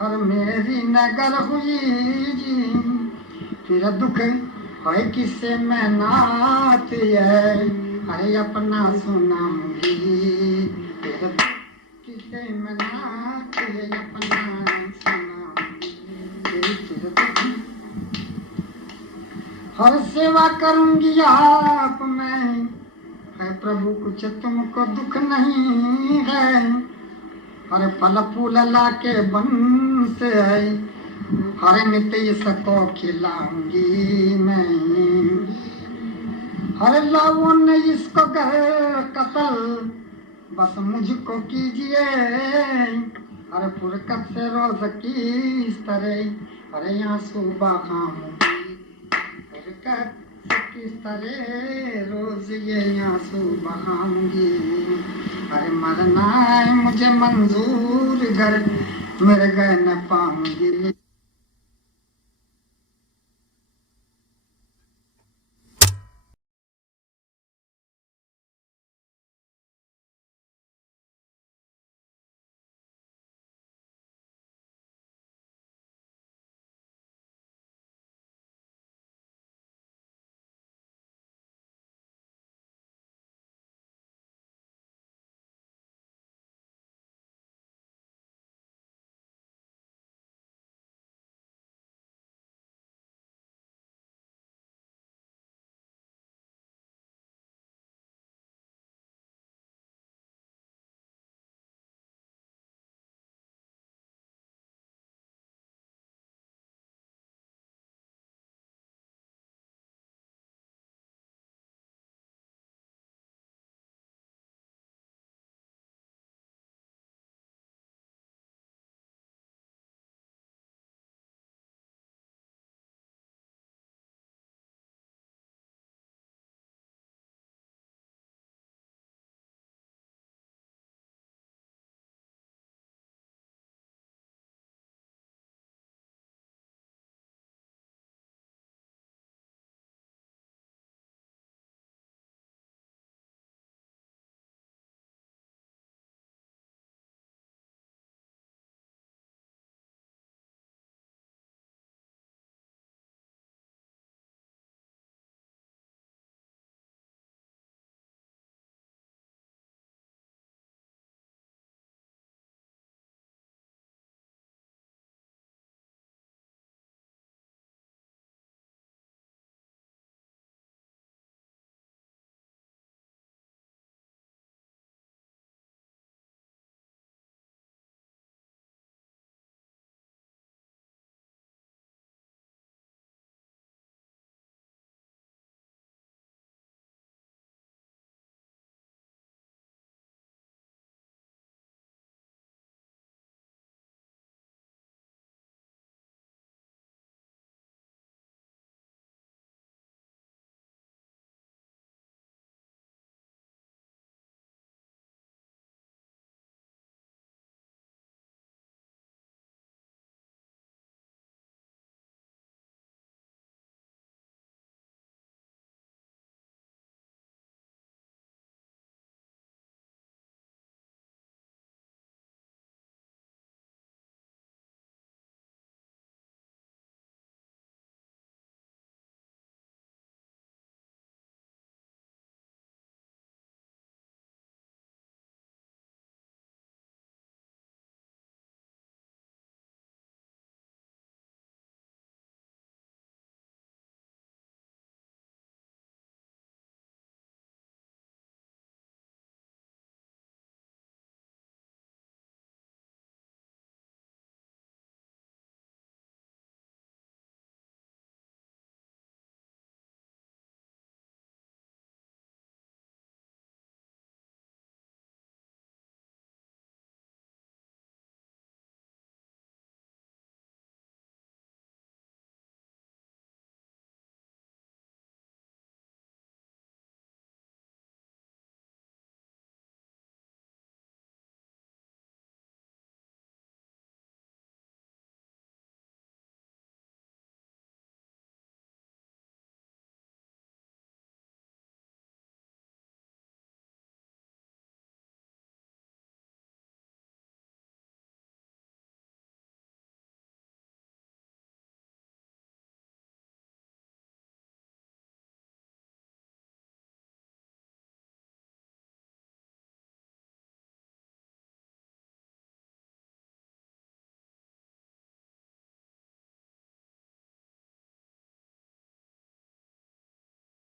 हर मेरी नगर हुई जी। फिर दुख है किससे मैं नाथ है, अरे अपना सुनाऊंगी, फिर किससे मैं नाथ है अपना सुनाऊंगी। हर सेवा करूंगी आप मैं, है प्रभु कुछ तुमको दुख नहीं है, हर फल फूल ला के बन से है, हर नित्य सबको खिलाऊंगी मैं। हर लाओ ने इसको घर कतल, बस मुझको कीजिए, हर फुरकत से रोज की इस तरह, अरे यहाँ सुबह खाऊंगी, फुरकत से किस तरह रोज ये यहाँ सुबह खाऊंगी। अरे मरना है मुझे मंजूर, घर मेरे घर न पाऊंगी।